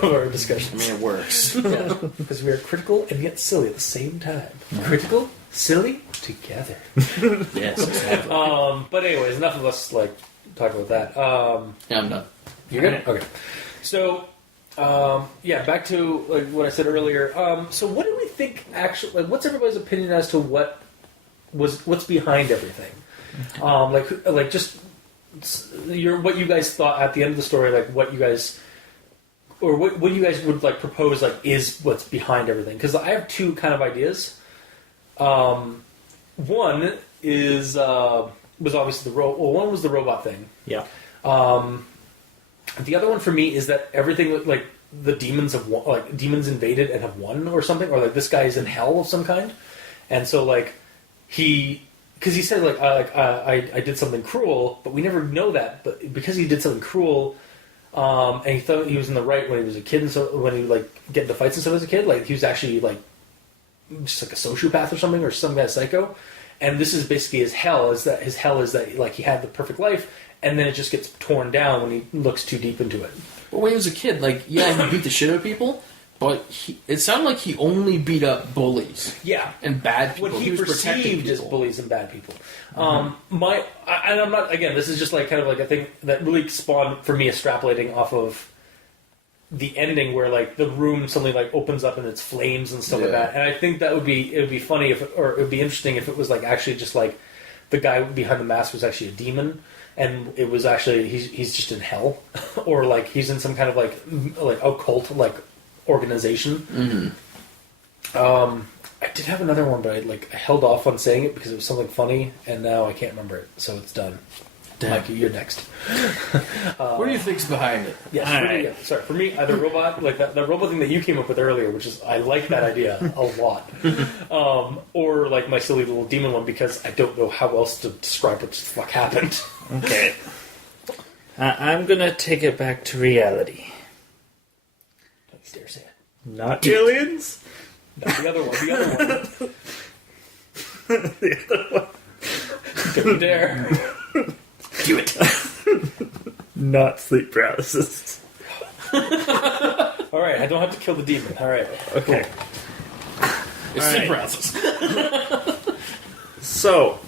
our discussions. I mean, it works. Because we are critical and yet silly at the same time. Critical, silly, together. Yes, exactly. But anyways, enough of us talk about that. Yeah, I'm done. You're good? Okay. So, back to what I said earlier. So what do we think actually, what's everybody's opinion as to what's behind everything? What you guys thought at the end of the story, what you guys would propose is what's behind everything. Because I have two kind of ideas. One is was obviously one was the robot thing. Yeah. The other one for me is that everything the demons have demons invaded and have won or something, or this guy is in hell of some kind, and so because he said I did something cruel, but we never know that. But because he did something cruel, and he thought he was in the right when he was a kid, and so when he get into fights and stuff as a kid, he was actually just a sociopath or something, or some kind of psycho. And this is basically his hell. Is that he had the perfect life, and then it just gets torn down when he looks too deep into it. But when he was a kid, he beat the shit out of people, but it sounded like he only beat up bullies. Yeah, and bad people. What he was perceived as bullies and bad people. And I'm not. Again, this is just a thing that really spawned for me extrapolating off of the ending where the room suddenly opens up and it's flames and stuff like that. And I think it would be funny it would be interesting if it was actually just the guy behind the mask was actually a demon. And it was actually he's just in hell, or he's in some kind of occult organization. Mm-hmm. I did have another one, but I held off on saying it because it was something funny, and now I can't remember it, so it's done. Damn. Mikey, you're next. What do you think's behind it? Yes, Right. Sorry, for me, the robot, that robot thing that you came up with earlier, which is I like that idea a lot, or my silly little demon one, because I don't know how else to describe what the fuck happened. Okay. I'm gonna take it back to reality. Don't you dare say it. Not aliens? No, the other one. The other one. Don't you dare. Do it. Not sleep paralysis. Alright, I don't have to kill the demon. Alright. Okay. It's All sleep right. paralysis. So,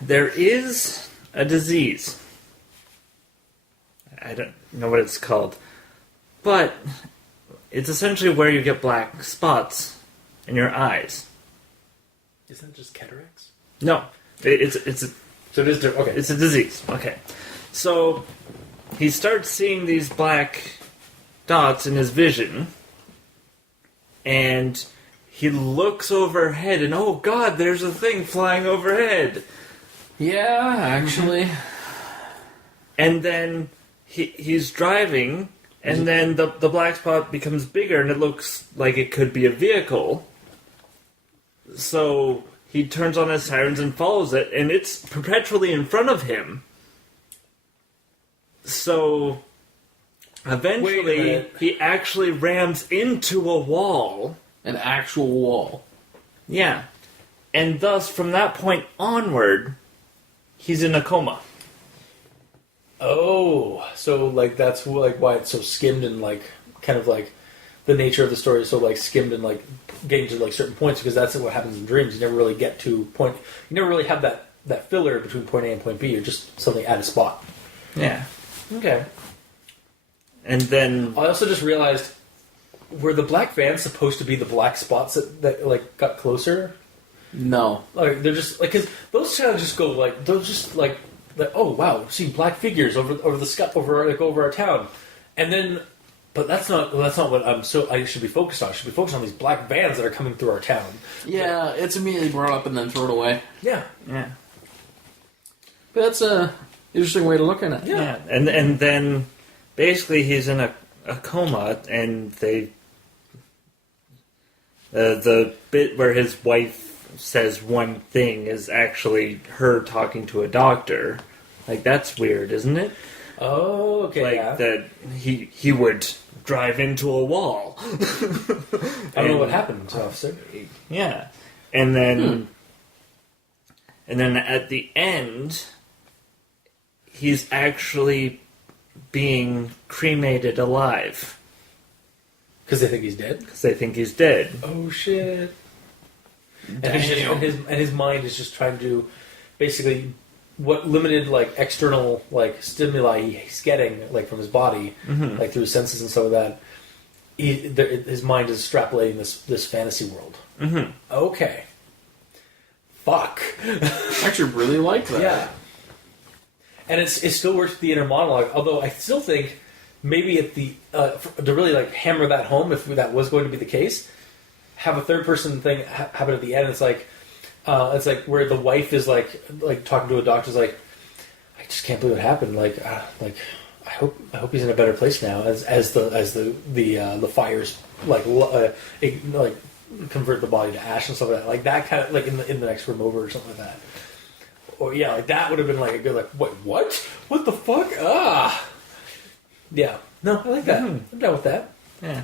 there is a disease. I don't know what it's called. But it's essentially where you get black spots in your eyes. Isn't it just cataracts? No. It's So it is different. Okay. It's a disease. Okay. So, he starts seeing these black dots in his vision, and he looks overhead, and oh god, there's a thing flying overhead. Yeah, actually. And then he's driving, and then the black spot becomes bigger, and it looks like it could be a vehicle. So he turns on his sirens and follows it, and it's perpetually in front of him. So eventually, he actually rams into a wall. An actual wall. Yeah. And thus, from that point onward, he's in a coma. Oh, so that's why it's so skimmed and kind of the nature of the story is so skimmed and getting to certain points, because that's what happens in dreams. You never really get to point. You never really have that filler between point A and point B. You're just suddenly at a spot. Yeah. Okay. And then I also just realized, were the black vans supposed to be the black spots that got closer? No. They're just because those kind of just go those just oh wow, see black figures over the sky over our town, and then. But that's not what I should be focused on. I should be focused on these black vans that are coming through our town. Yeah, it's immediately brought up and then thrown away. Yeah. yeah. But that's a interesting way to look at it. Yeah. And then basically he's in a coma, and they The bit where his wife says one thing is actually her talking to a doctor. Like, that's weird, isn't it? Oh, okay. Like, Yeah. that he would drive into a wall. I don't know what happened, officer. Yeah. And then at the end, he's actually being cremated alive. Because they think he's dead? Because they think he's dead. Oh, shit. And, Damn. his mind is just trying to basically what limited like external like stimuli he's getting like from his body, like through his senses and stuff like that. His mind is extrapolating this fantasy world. Mm-hmm. Okay. Fuck. I actually really like that. Yeah. And it still works with the inner monologue, although I still think maybe at the to really like hammer that home, if that was going to be the case, have a third person thing happen at the end. It's like where the wife is like talking to a doctor, is like, I just can't believe it happened. Like I hope he's in a better place now. As the fires like convert the body to ash and stuff like that. Like that kind of like in the next room over or something like that. Or yeah, like that would have been like a good like what the fuck yeah, no, I like that. I'm down with that. Yeah.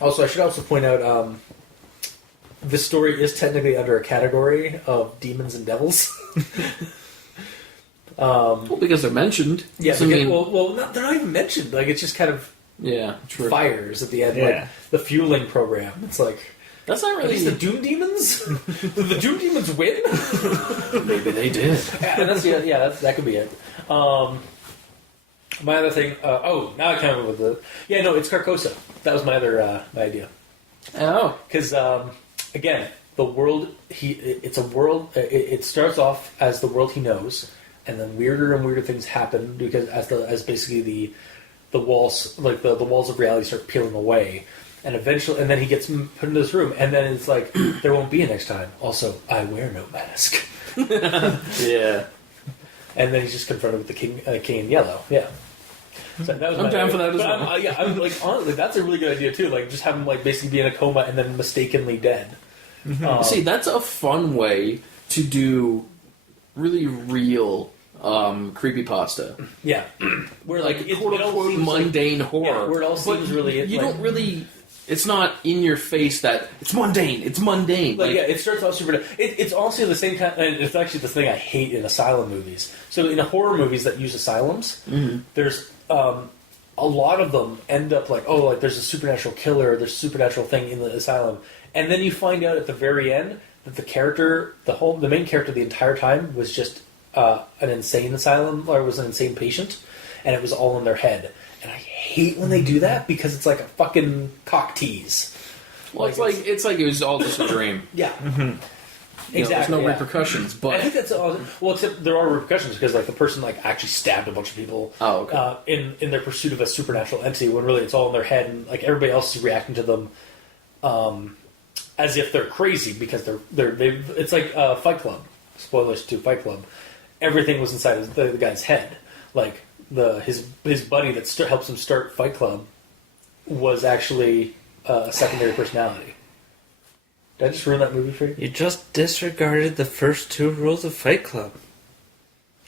Also, I should also point out this story is technically under a category of demons and devils. well, because they're mentioned. Yeah, So, I mean, they're not even mentioned. Like it's just kind of yeah, true. fires at the end, Yeah. like the fueling program. It's like That's not are really these the Doom Demons? Did the Doom Demons win? Maybe they did. And that could be it. My other thing. Now I kind of with the. Yeah, no, it's Carcosa. That was my other my idea. Oh, Because again, the world it's a world. It starts off as the world he knows, and then weirder and weirder things happen because as basically the walls like the walls of reality start peeling away, and eventually, and then he gets put into this room, and then it's like there won't be a next time. Also, I wear no mask. yeah. And then he's just confronted with the king in yellow. Yeah. So that was I'm my down idea. for that as But well. I'm like honestly, that's a really good idea too. Like just have him like basically be in a coma and then mistakenly dead. See, that's a fun way to do really real creepypasta. Yeah, where Like, it quote all unquote seems like- mundane horror. Yeah, where it all But seems really You like- don't really. It's not in your face that it's mundane. It's mundane. Like, yeah, it starts off super. It's also the same kind. And it's actually the thing I hate in asylum movies. So in horror movies that use asylums, there's a lot of them end up like, oh, like there's a supernatural killer, there's a supernatural thing in the asylum, and then you find out at the very end that the main character the entire time was just an insane asylum or was an insane patient, and it was all in their head. And I hate when they do that because it's like a fucking cock tease. Well, it's like it was all just a dream. Yeah. You know, there's no yeah. repercussions, I but think that's well, except there are repercussions because like the person like actually stabbed a bunch of people. Oh, okay. In their pursuit of a supernatural entity, when really it's all in their head, and like everybody else is reacting to them, as if they're crazy because they. It's like Fight Club. Spoilers to Fight Club. Everything was inside the guy's head. Like his buddy that helps him start Fight Club was actually a secondary personality. Did I just ruin that movie for you? You just disregarded the first two rules of Fight Club.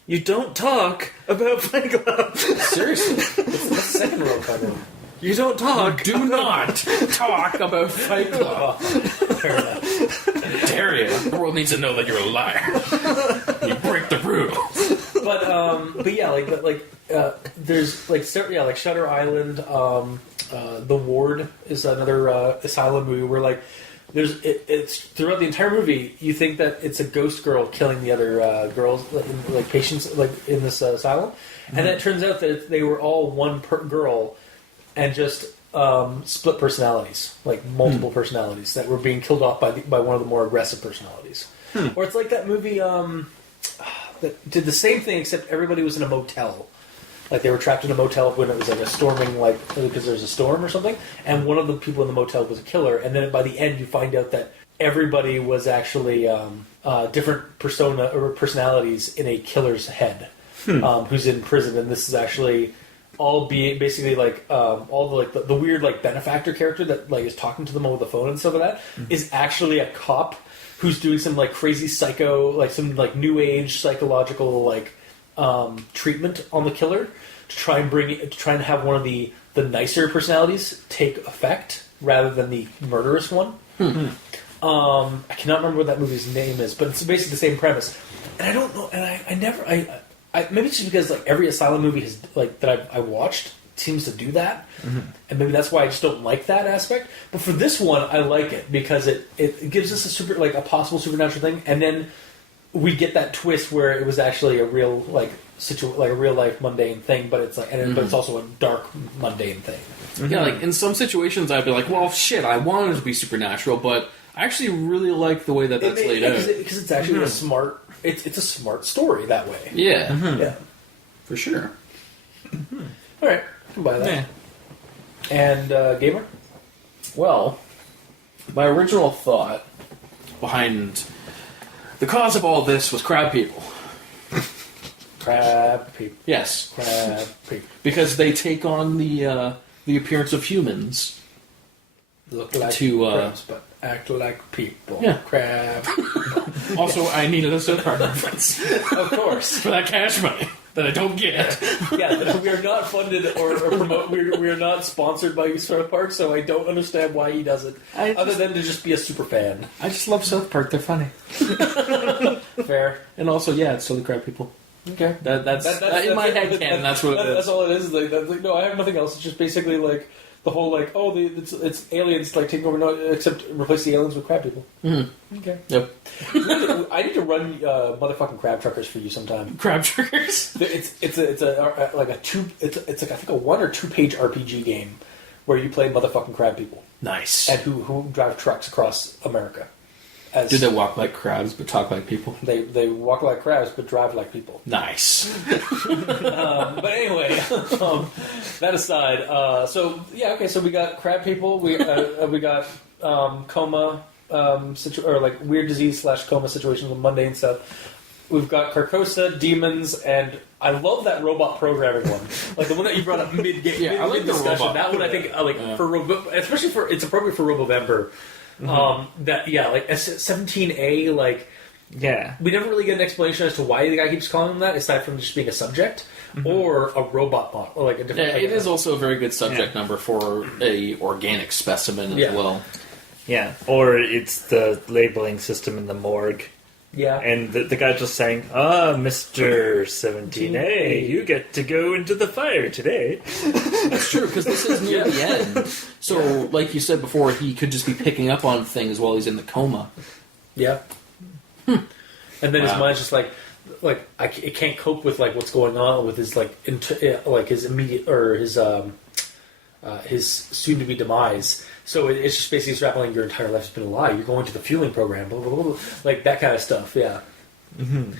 You don't talk about Fight Club. Seriously, that's the second rule cover. You don't talk. do not talk about Fight Club. Fair enough. Dare you? The world needs to know that you're a liar. You break the rules. But yeah, there's like like Shutter Island. The Ward is another asylum movie where like it's throughout the entire movie you think that it's a ghost girl killing the other girls like patients like in this asylum, and then it turns out that they were all one girl and just split personalities, like multiple personalities that were being killed off by one of the more aggressive personalities. Or it's like that movie that did the same thing except everybody was in a motel. Like they were trapped in a motel when it was like a storming, like because there was a storm or something, and one of the people in the motel was a killer. And then by the end, you find out that everybody was actually different persona or personalities in a killer's head, who's in prison. And this is actually all being basically like all the like the weird like benefactor character that like is talking to them over the phone and stuff like that is actually a cop who's doing some like crazy psycho, like some like new age psychological like treatment on the killer to try and have one of the nicer personalities take effect rather than the murderous one. I cannot remember what that movie's name is, but it's basically the same premise. And I don't know, and I maybe it's just because like every asylum movie has like that I watched seems to do that, and maybe that's why I just don't like that aspect. But for this one, I like it because it gives us a possible supernatural thing, and then we get that twist where it was actually a real like a real life mundane thing, but it's like but it's also a dark mundane thing. Yeah, like in some situations, I'd be like, well, shit, I wanted it to be supernatural, but I actually really like the way that's laid out because it's actually a smart. It's a smart story that way. Yeah, Yeah, for sure. all right, I can buy that. Yeah. And gamer, Well, my original thought behind the cause of all this was crab people. crab people, Yes, crab people because they take on the appearance of humans. look like To, crabs, but act like people. Yeah. Crab, Also, I needed a South Park reference of course. for that cash money that I don't get. Yeah, we are not funded or promote. We are not sponsored by South Park, so I don't understand why he does it. Other than to just be a super fan. I just love South Park. They're funny. Fair. And also, yeah, it's still the crab people. Okay. That's in my head canon. That's what it is. That's all it is. Like, no, I have nothing else. It's just basically like the whole like it's aliens like taking over. No, except replace the aliens with crab people. Mm-hmm. Okay. Yep. I need to run motherfucking crab truckers for you sometime. Crab triggers. It's like I think a 1 or 2 page RPG game where you play motherfucking crab people Nice. and who drive trucks across America. Do they walk like crabs but talk like people? They walk like crabs but drive like people. Nice. But anyway, that aside, so we got crab people. We got coma or like weird disease / coma situations with mundane stuff. We've got Carcosa, demons, and I love that robot programming one. Like the one that you brought up mid game. Yeah, I like the discussion. robot. That one I think especially for it's appropriate for Robovember. Like 17A, like Yeah. we never really get an explanation as to why the guy keeps calling him that, aside from just being a subject or a robot bot, or like a different. Yeah, it is also a very good subject number for a organic specimen as well. Yeah. Or it's the labeling system in the morgue. Yeah, And the guy just saying, Mr. 17A, you get to go into the fire today. That's true, because this is near the end. So, like you said before, he could just be picking up on things while he's in the coma. yeah. And then his mind's just like it can't cope with like what's going on with his like his immediate or his soon to be demise. So it's just basically extrapolating your entire life has been a lie. You're going to the fueling program, blah, blah, blah, blah. Like that kind of stuff, yeah. I'm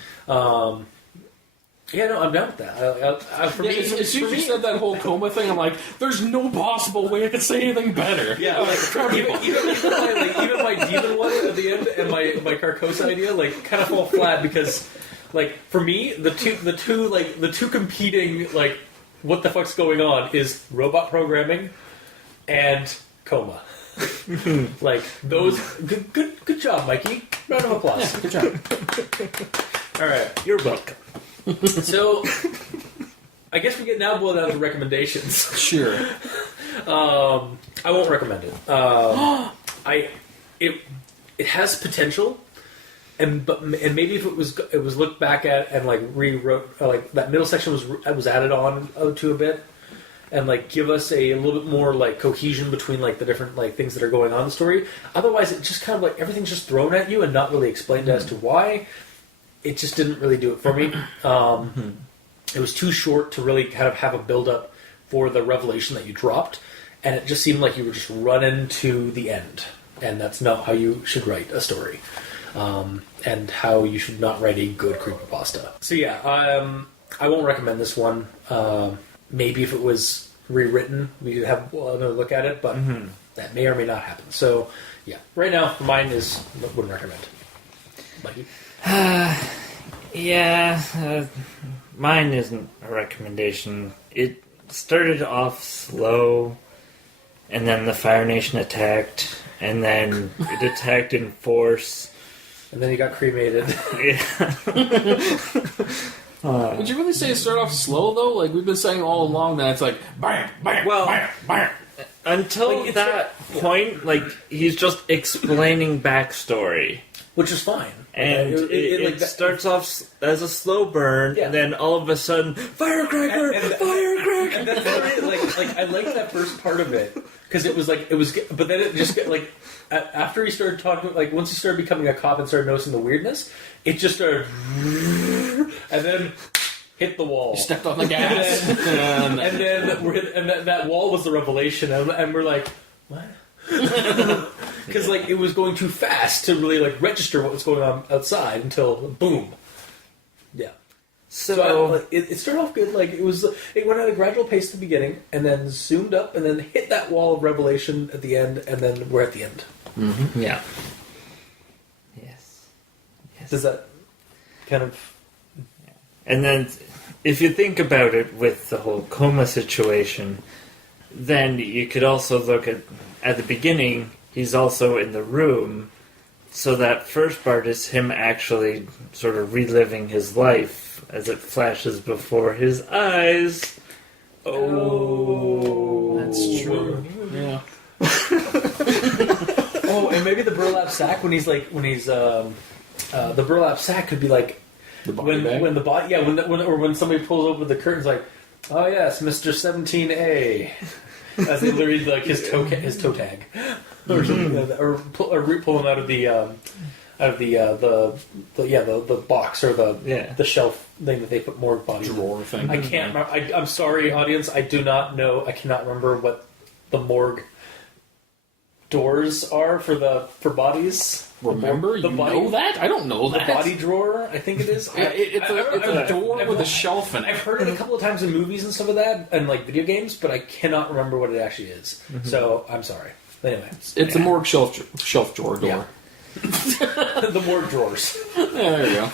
down with that. For me, as soon as you said that whole coma thing, I'm like, there's no possible way I could say anything better. yeah, even my demon one at the end and my Carcosa idea like kind of fall flat because like for me the two competing like what the fuck's going on is robot programming and coma. Like those, good job, Mikey. Round of applause. Yeah, good job. All right. You're welcome. So, I guess we get now boiled down to recommendations. Sure. I won't recommend it. It has potential, and maybe if it was looked back at and like rewrote, like that middle section was added on to a bit. And like give us a little bit more like cohesion between like the different like things that are going on in the story. Otherwise, it just kind of like everything's just thrown at you and not really explained as to why. It just didn't really do it for me. It was too short to really kind of have a build up for the revelation that you dropped, and it just seemed like you were just running to the end. And that's not how you should write a story, and how you should not write a good creepypasta. So yeah, I won't recommend this one. Maybe if it was rewritten, we could have another look at it, but that may or may not happen. So, yeah. Right now, mine is wouldn't recommend. Mikey? Mine isn't a recommendation. started off slow, and then the Fire Nation attacked, and then it attacked in force. And then he got cremated. Would you really say it started off slow, though? Like, we've been saying all along that it's like, bam, bam, Well, bam, bam. Until Like, that point, like, he's just explaining backstory. Which is fine. And it starts off as a slow burn, and then all of a sudden, firecracker, firecracker. And that's like I liked that first part of it because it was, but then it just get like after he started talking, like once he started becoming a cop and started noticing the weirdness, it just started, and then hit the wall. You stepped on the gas, and then that wall was the revelation, and we're like, what? Because like it was going too fast to really like register what was going on outside until boom, yeah. So it started off good. Like it went at a gradual pace at the beginning, and then zoomed up, and then hit that wall of revelation at the end, and then we're at the end. Mm-hmm. Yeah. Yes. Does that kind of? And then, if you think about it with the whole coma situation, then you could also look at the beginning. He's also in the room, so that first part is him actually sort of reliving his life as it flashes before his eyes. Oh, that's true. Yeah. Oh, and maybe the burlap sack when he's the burlap sack could be like when somebody pulls open the curtains, like, oh yes, Mr. 17A, as they read like his toe tag, or something like that, or pull him out of the box or the shelf thing that they put morgue bodies drawer thing. I can't remember. I'm sorry, audience. I do not know. I cannot remember what the morgue doors are for bodies. Remember? You know that? I don't know that. The body drawer, I think it is. It's a door with a shelf in it. I've heard it a couple of times in movies and stuff like that, and like video games, but I cannot remember what it actually is. Mm-hmm. So I'm sorry. Anyway, it's a morgue shelf drawer door. Yeah. The morgue drawers. Yeah, there you go.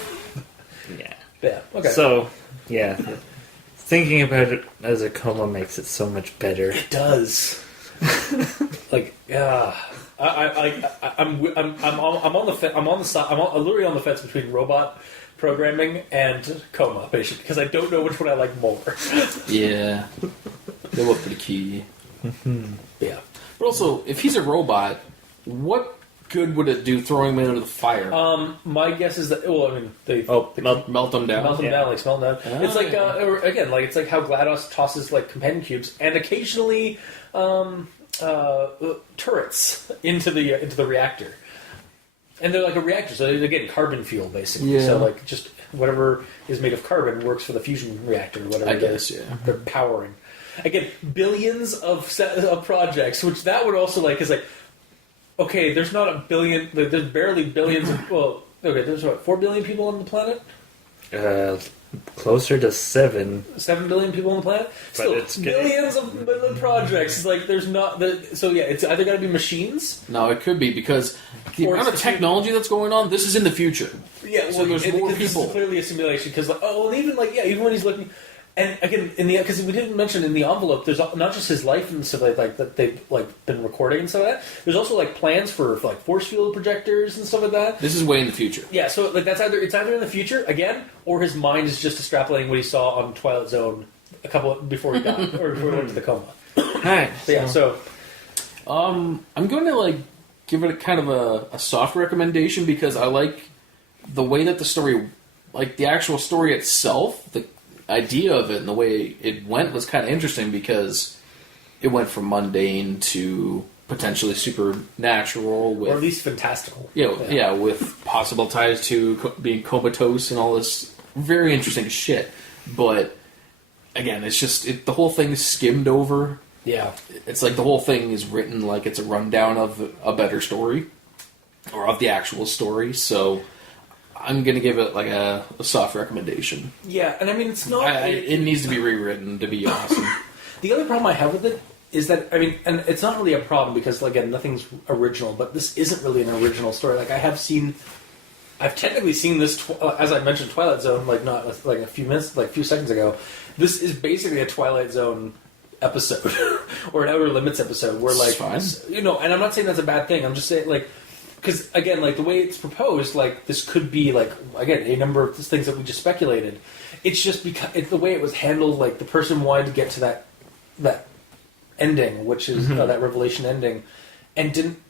Yeah. Yeah. Okay. So, yeah, thinking about it as a coma makes it so much better. It does. Like, yeah. I'm on the fence. I'm literally on the fence between robot programming and coma patient because I don't know which one I like more. Yeah, they look pretty key. Yeah, but also, if he's a robot, what good would it do throwing him into the fire? My guess is that they melt them down, melt them down, like smell them down. It's like it's like how GLaDOS tosses like companion cubes and occasionally. Turrets into the reactor, and they're like a reactor, so they're getting carbon fuel basically. Yeah. So like just whatever is made of carbon works for the fusion reactor, whatever. I guess, yeah. They're powering. Again, billions of projects, which that would also like is like. Okay, there's not a billion. There's barely billions. There's 4 billion people on the planet. Closer to 7. 7 billion people on the planet. Still, it's billions of projects. It's like there's not. So yeah, it's either got to be machines. No, it could be because the amount of technology that's going on. This is in the future. Yeah, so there's more people. This is clearly a simulation because and even when he's looking. And again, because we didn't mention in the envelope, there's not just his life and stuff like that they've like been recording and stuff like that. There's also like plans for like force field projectors and stuff like that. This is way in the future. Yeah, so like it's either in the future again, or his mind is just extrapolating what he saw on Twilight Zone before he died or before he went to the coma. Hi. So I'm going to like give it kind of a soft recommendation because I like the way that the story, like the actual story itself, the idea of it and the way it went was kind of interesting because it went from mundane to potentially supernatural, or at least fantastical. Yeah, with possible ties to being comatose and all this very interesting shit. But again, it's just the whole thing is skimmed over. Yeah, it's like the whole thing is written like it's a rundown of a better story or of the actual story. So I'm going to give it like a soft recommendation. Yeah, and I mean, it's not... it needs to be rewritten to be awesome. The other problem I have with it is that, I mean, and it's not really a problem because, again, nothing's original, but this isn't really an original story. Like, I've technically seen this, as I mentioned, Twilight Zone, like, not like a few seconds ago. This is basically a Twilight Zone episode or an Outer Limits episode where like and I'm not saying that's a bad thing. I'm just saying like because again like the way it's proposed like this could be like again a number of things that we just speculated. It's just because it's the way it was handled. Like the person wanted to get to that ending, which is that revelation ending, and didn't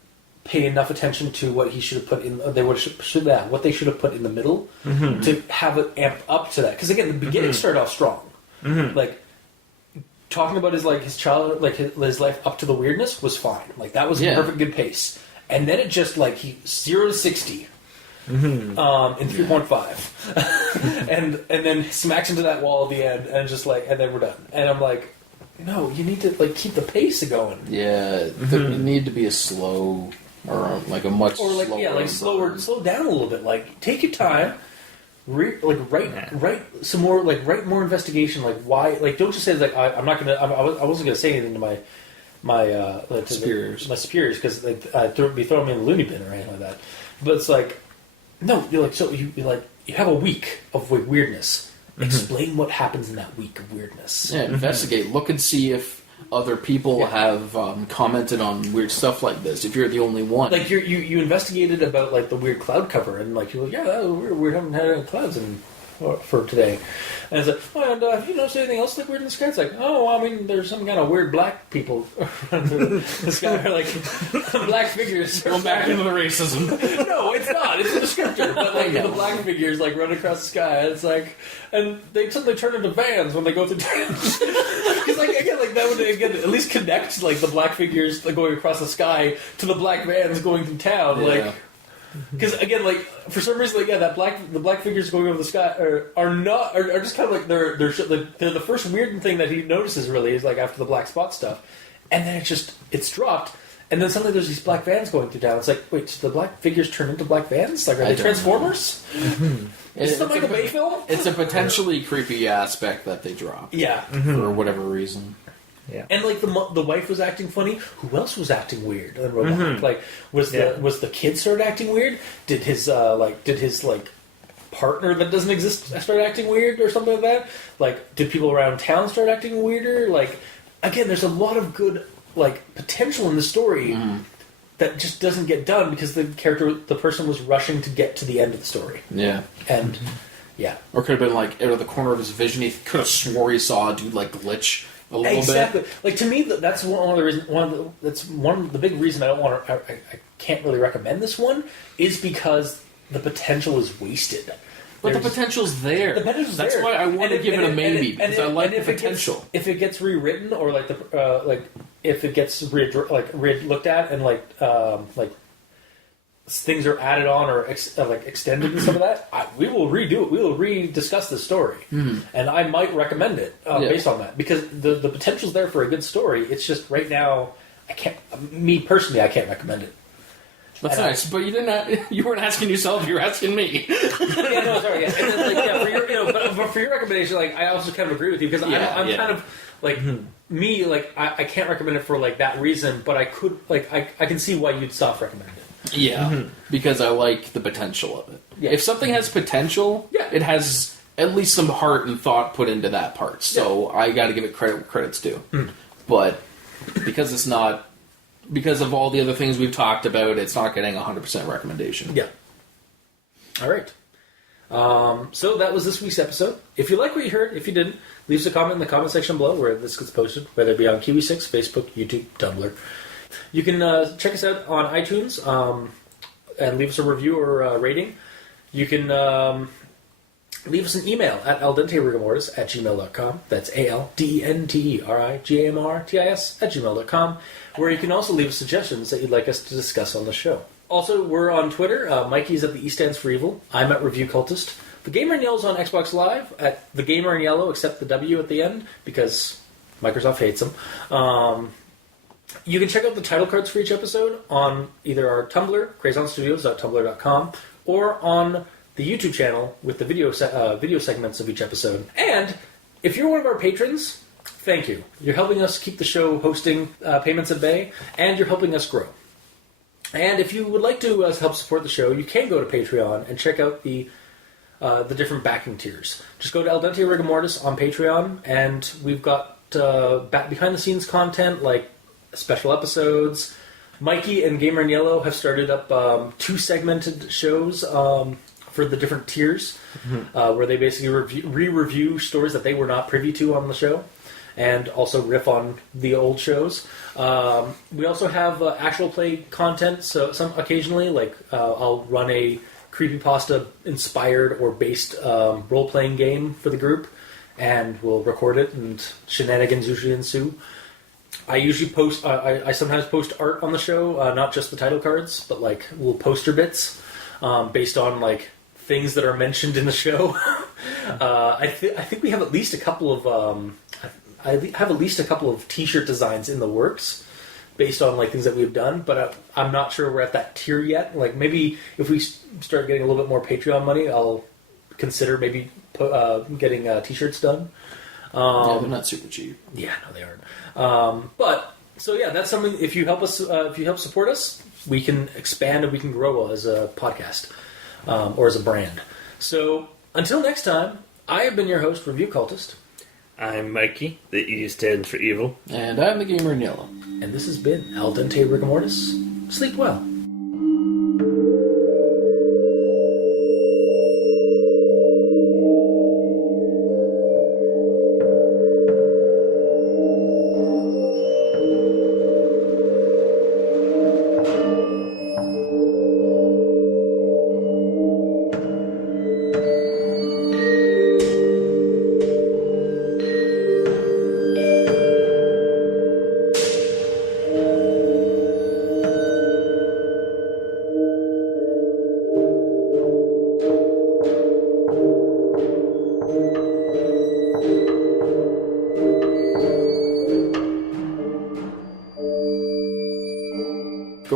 pay enough attention to what he should have put in. What they should have put in the middle to have it amp up to that. Because again, the beginning started off strong, like talking about his child, like his life up to the weirdness was fine. Like that was a perfect good pace, and then it just like 0 to 60. In 3.5 and then smacks into that wall at the end and just like and then we're done and I'm like no you need to like keep the pace going you need to be a slow or like a much or like slower slow down a little bit like take your time write some more like write more investigation like why like don't just say like I wasn't gonna say anything to my superiors because they'd be throwing me in the loony bin or anything like that but it's like no, you're like you have a week of weirdness. Explain what happens in that week of weirdness. Yeah, investigate. Look and see if other people have commented on weird stuff like this. If you're the only one, like you investigated about like the weird cloud cover, and like you're like, yeah, that was weird. We haven't had any clouds for today. And it's like, oh, and have you noticed anything else like weird in the sky? It's like, oh, I mean, there's some kind of weird black people around the sky, or like black figures. Going back into the racism. No, it's not. It's a descriptor. But like the black figures like run across the sky. And it's like, and they suddenly turn into vans when they go through towns. Because like again, like that would again at least connect like the black figures like, going across the sky to the black vans going through town. Yeah. Like. Because again, like for some reason, like the black figures going over the sky are just kind of like they're the first weird thing that he notices really is like after the black spot stuff, and then it's dropped, and then suddenly there's these black vans going through town. It's like wait, so the black figures turn into black vans? Like are they Transformers? Is it like a Bay film? It's a potentially creepy aspect that they drop. Yeah, for whatever reason. Yeah, and like the wife was acting funny. Who else was acting weird? And robotic. Like was the kid started acting weird? Did his partner that doesn't exist start acting weird or something like that? Like did people around town start acting weirder? Like again, there's a lot of good like potential in the story that just doesn't get done because the person was rushing to get to the end of the story. Yeah, and or could have been like out of the corner of his vision, he could have swore he saw a dude like glitch. A little bit. Like to me, that's one of the reasons. That's one of the big reason I don't want to. I can't really recommend this one is because the potential is wasted. But the potential's there. That's why I want to give it a maybe because I like the potential. If it gets rewritten or like if it gets looked at and like things are added on or extended and some of that, we will redo it. We will rediscuss the story, and I might recommend it based on that because the potential's there for a good story. It's just right now, I can't. Me personally, I can't recommend it. That's nice, but you didn't. You weren't asking yourself. You were asking me. Yeah, no, sorry. Yeah, and then, like, for your, but for your recommendation, like, I also kind of agree with you because I'm kind of like me. Like, I can't recommend it for like that reason, but I could like I can see why you'd soft recommend it. Yeah, because I like the potential of it. Yeah. If something has potential, it has at least some heart and thought put into that part. So I got to give it credit where credit's due. But because it's not, because of all the other things we've talked about, it's not getting 100% recommendation. Yeah. All right. So that was this week's episode. If you like what you heard, if you didn't, leave us a comment in the comment section below where this gets posted, whether it be on Kiwi6, Facebook, YouTube, Tumblr. You can check us out on iTunes and leave us a review or rating. You can leave us an email at aldenterigamortis@gmail.com. That's ALDENTERIGAMORTIS@gmail.com, where you can also leave us suggestions that you'd like us to discuss on the show. Also, we're on Twitter. Mikey's at the E Stands for Evil. I'm at Review Cultist. The Gamer in Yellow's on Xbox Live at The Gamer in Yellow, except the W at the end, because Microsoft hates them. You can check out the title cards for each episode on either our Tumblr, crazonstudios.tumblr.com, or on the YouTube channel with the video segments of each episode. And if you're one of our patrons, thank you. You're helping us keep the show hosting payments at bay, and you're helping us grow. And if you would like to help support the show, you can go to Patreon and check out the different backing tiers. Just go to Al Dente Rigamortis on Patreon, and we've got behind the scenes content like special episodes. Mikey and Gamer in Yellow have started up 2 segmented shows for the different tiers, where they basically re-review stories that they were not privy to on the show, and also riff on the old shows. We also have actual play content, so some occasionally, like I'll run a creepypasta inspired or based role-playing game for the group, and we'll record it, and shenanigans usually ensue. I usually post. I sometimes post art on the show, not just the title cards, but like little poster bits based on like things that are mentioned in the show. I think we have at least a couple of. I have at least a couple of T-shirt designs in the works, based on like things that we've done. But I'm not sure we're at that tier yet. Like maybe if we start getting a little bit more Patreon money, I'll consider maybe getting T-shirts done. Yeah, they're not super cheap. Yeah, no, they aren't. But so yeah, that's something. If you help us, if you help support us, we can expand and we can grow as a podcast or as a brand. So until next time, I have been your host, Review Cultist. I'm Mikey. The E stands for evil. And I'm the Gamer in Yellow. And this has been Al Dente Rigor Mortis. Sleep well.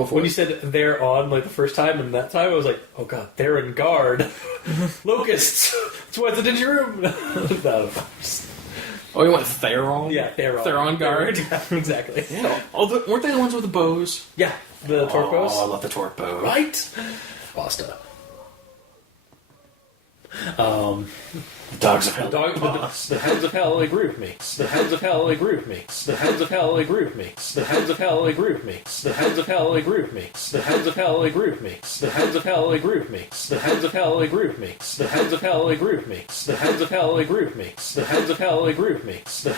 When you said they're on like the first time and that time, I was like, oh god, they're in guard. Locusts! That's why it's a dingy room! No. Oh, you went Theron? Yeah, Theron. Theron guard? Yeah, exactly. Yeah. Oh, weren't they the ones with the bows? Yeah, the torque bows. Oh, I love the torque bow. Right? Pasta. The dogs of hell. The hounds of hell agree with me. The hounds of hell agree with me. The hounds of hell agree with me. The hounds of hell agree with me. The hounds of hell agree with me. The hounds of hell agree with me. The hounds of hell agree with me. The hounds of hell agree with me. The hounds of hell agree with me. The hounds of hell agree with me. The hounds of hell agree with me. The hounds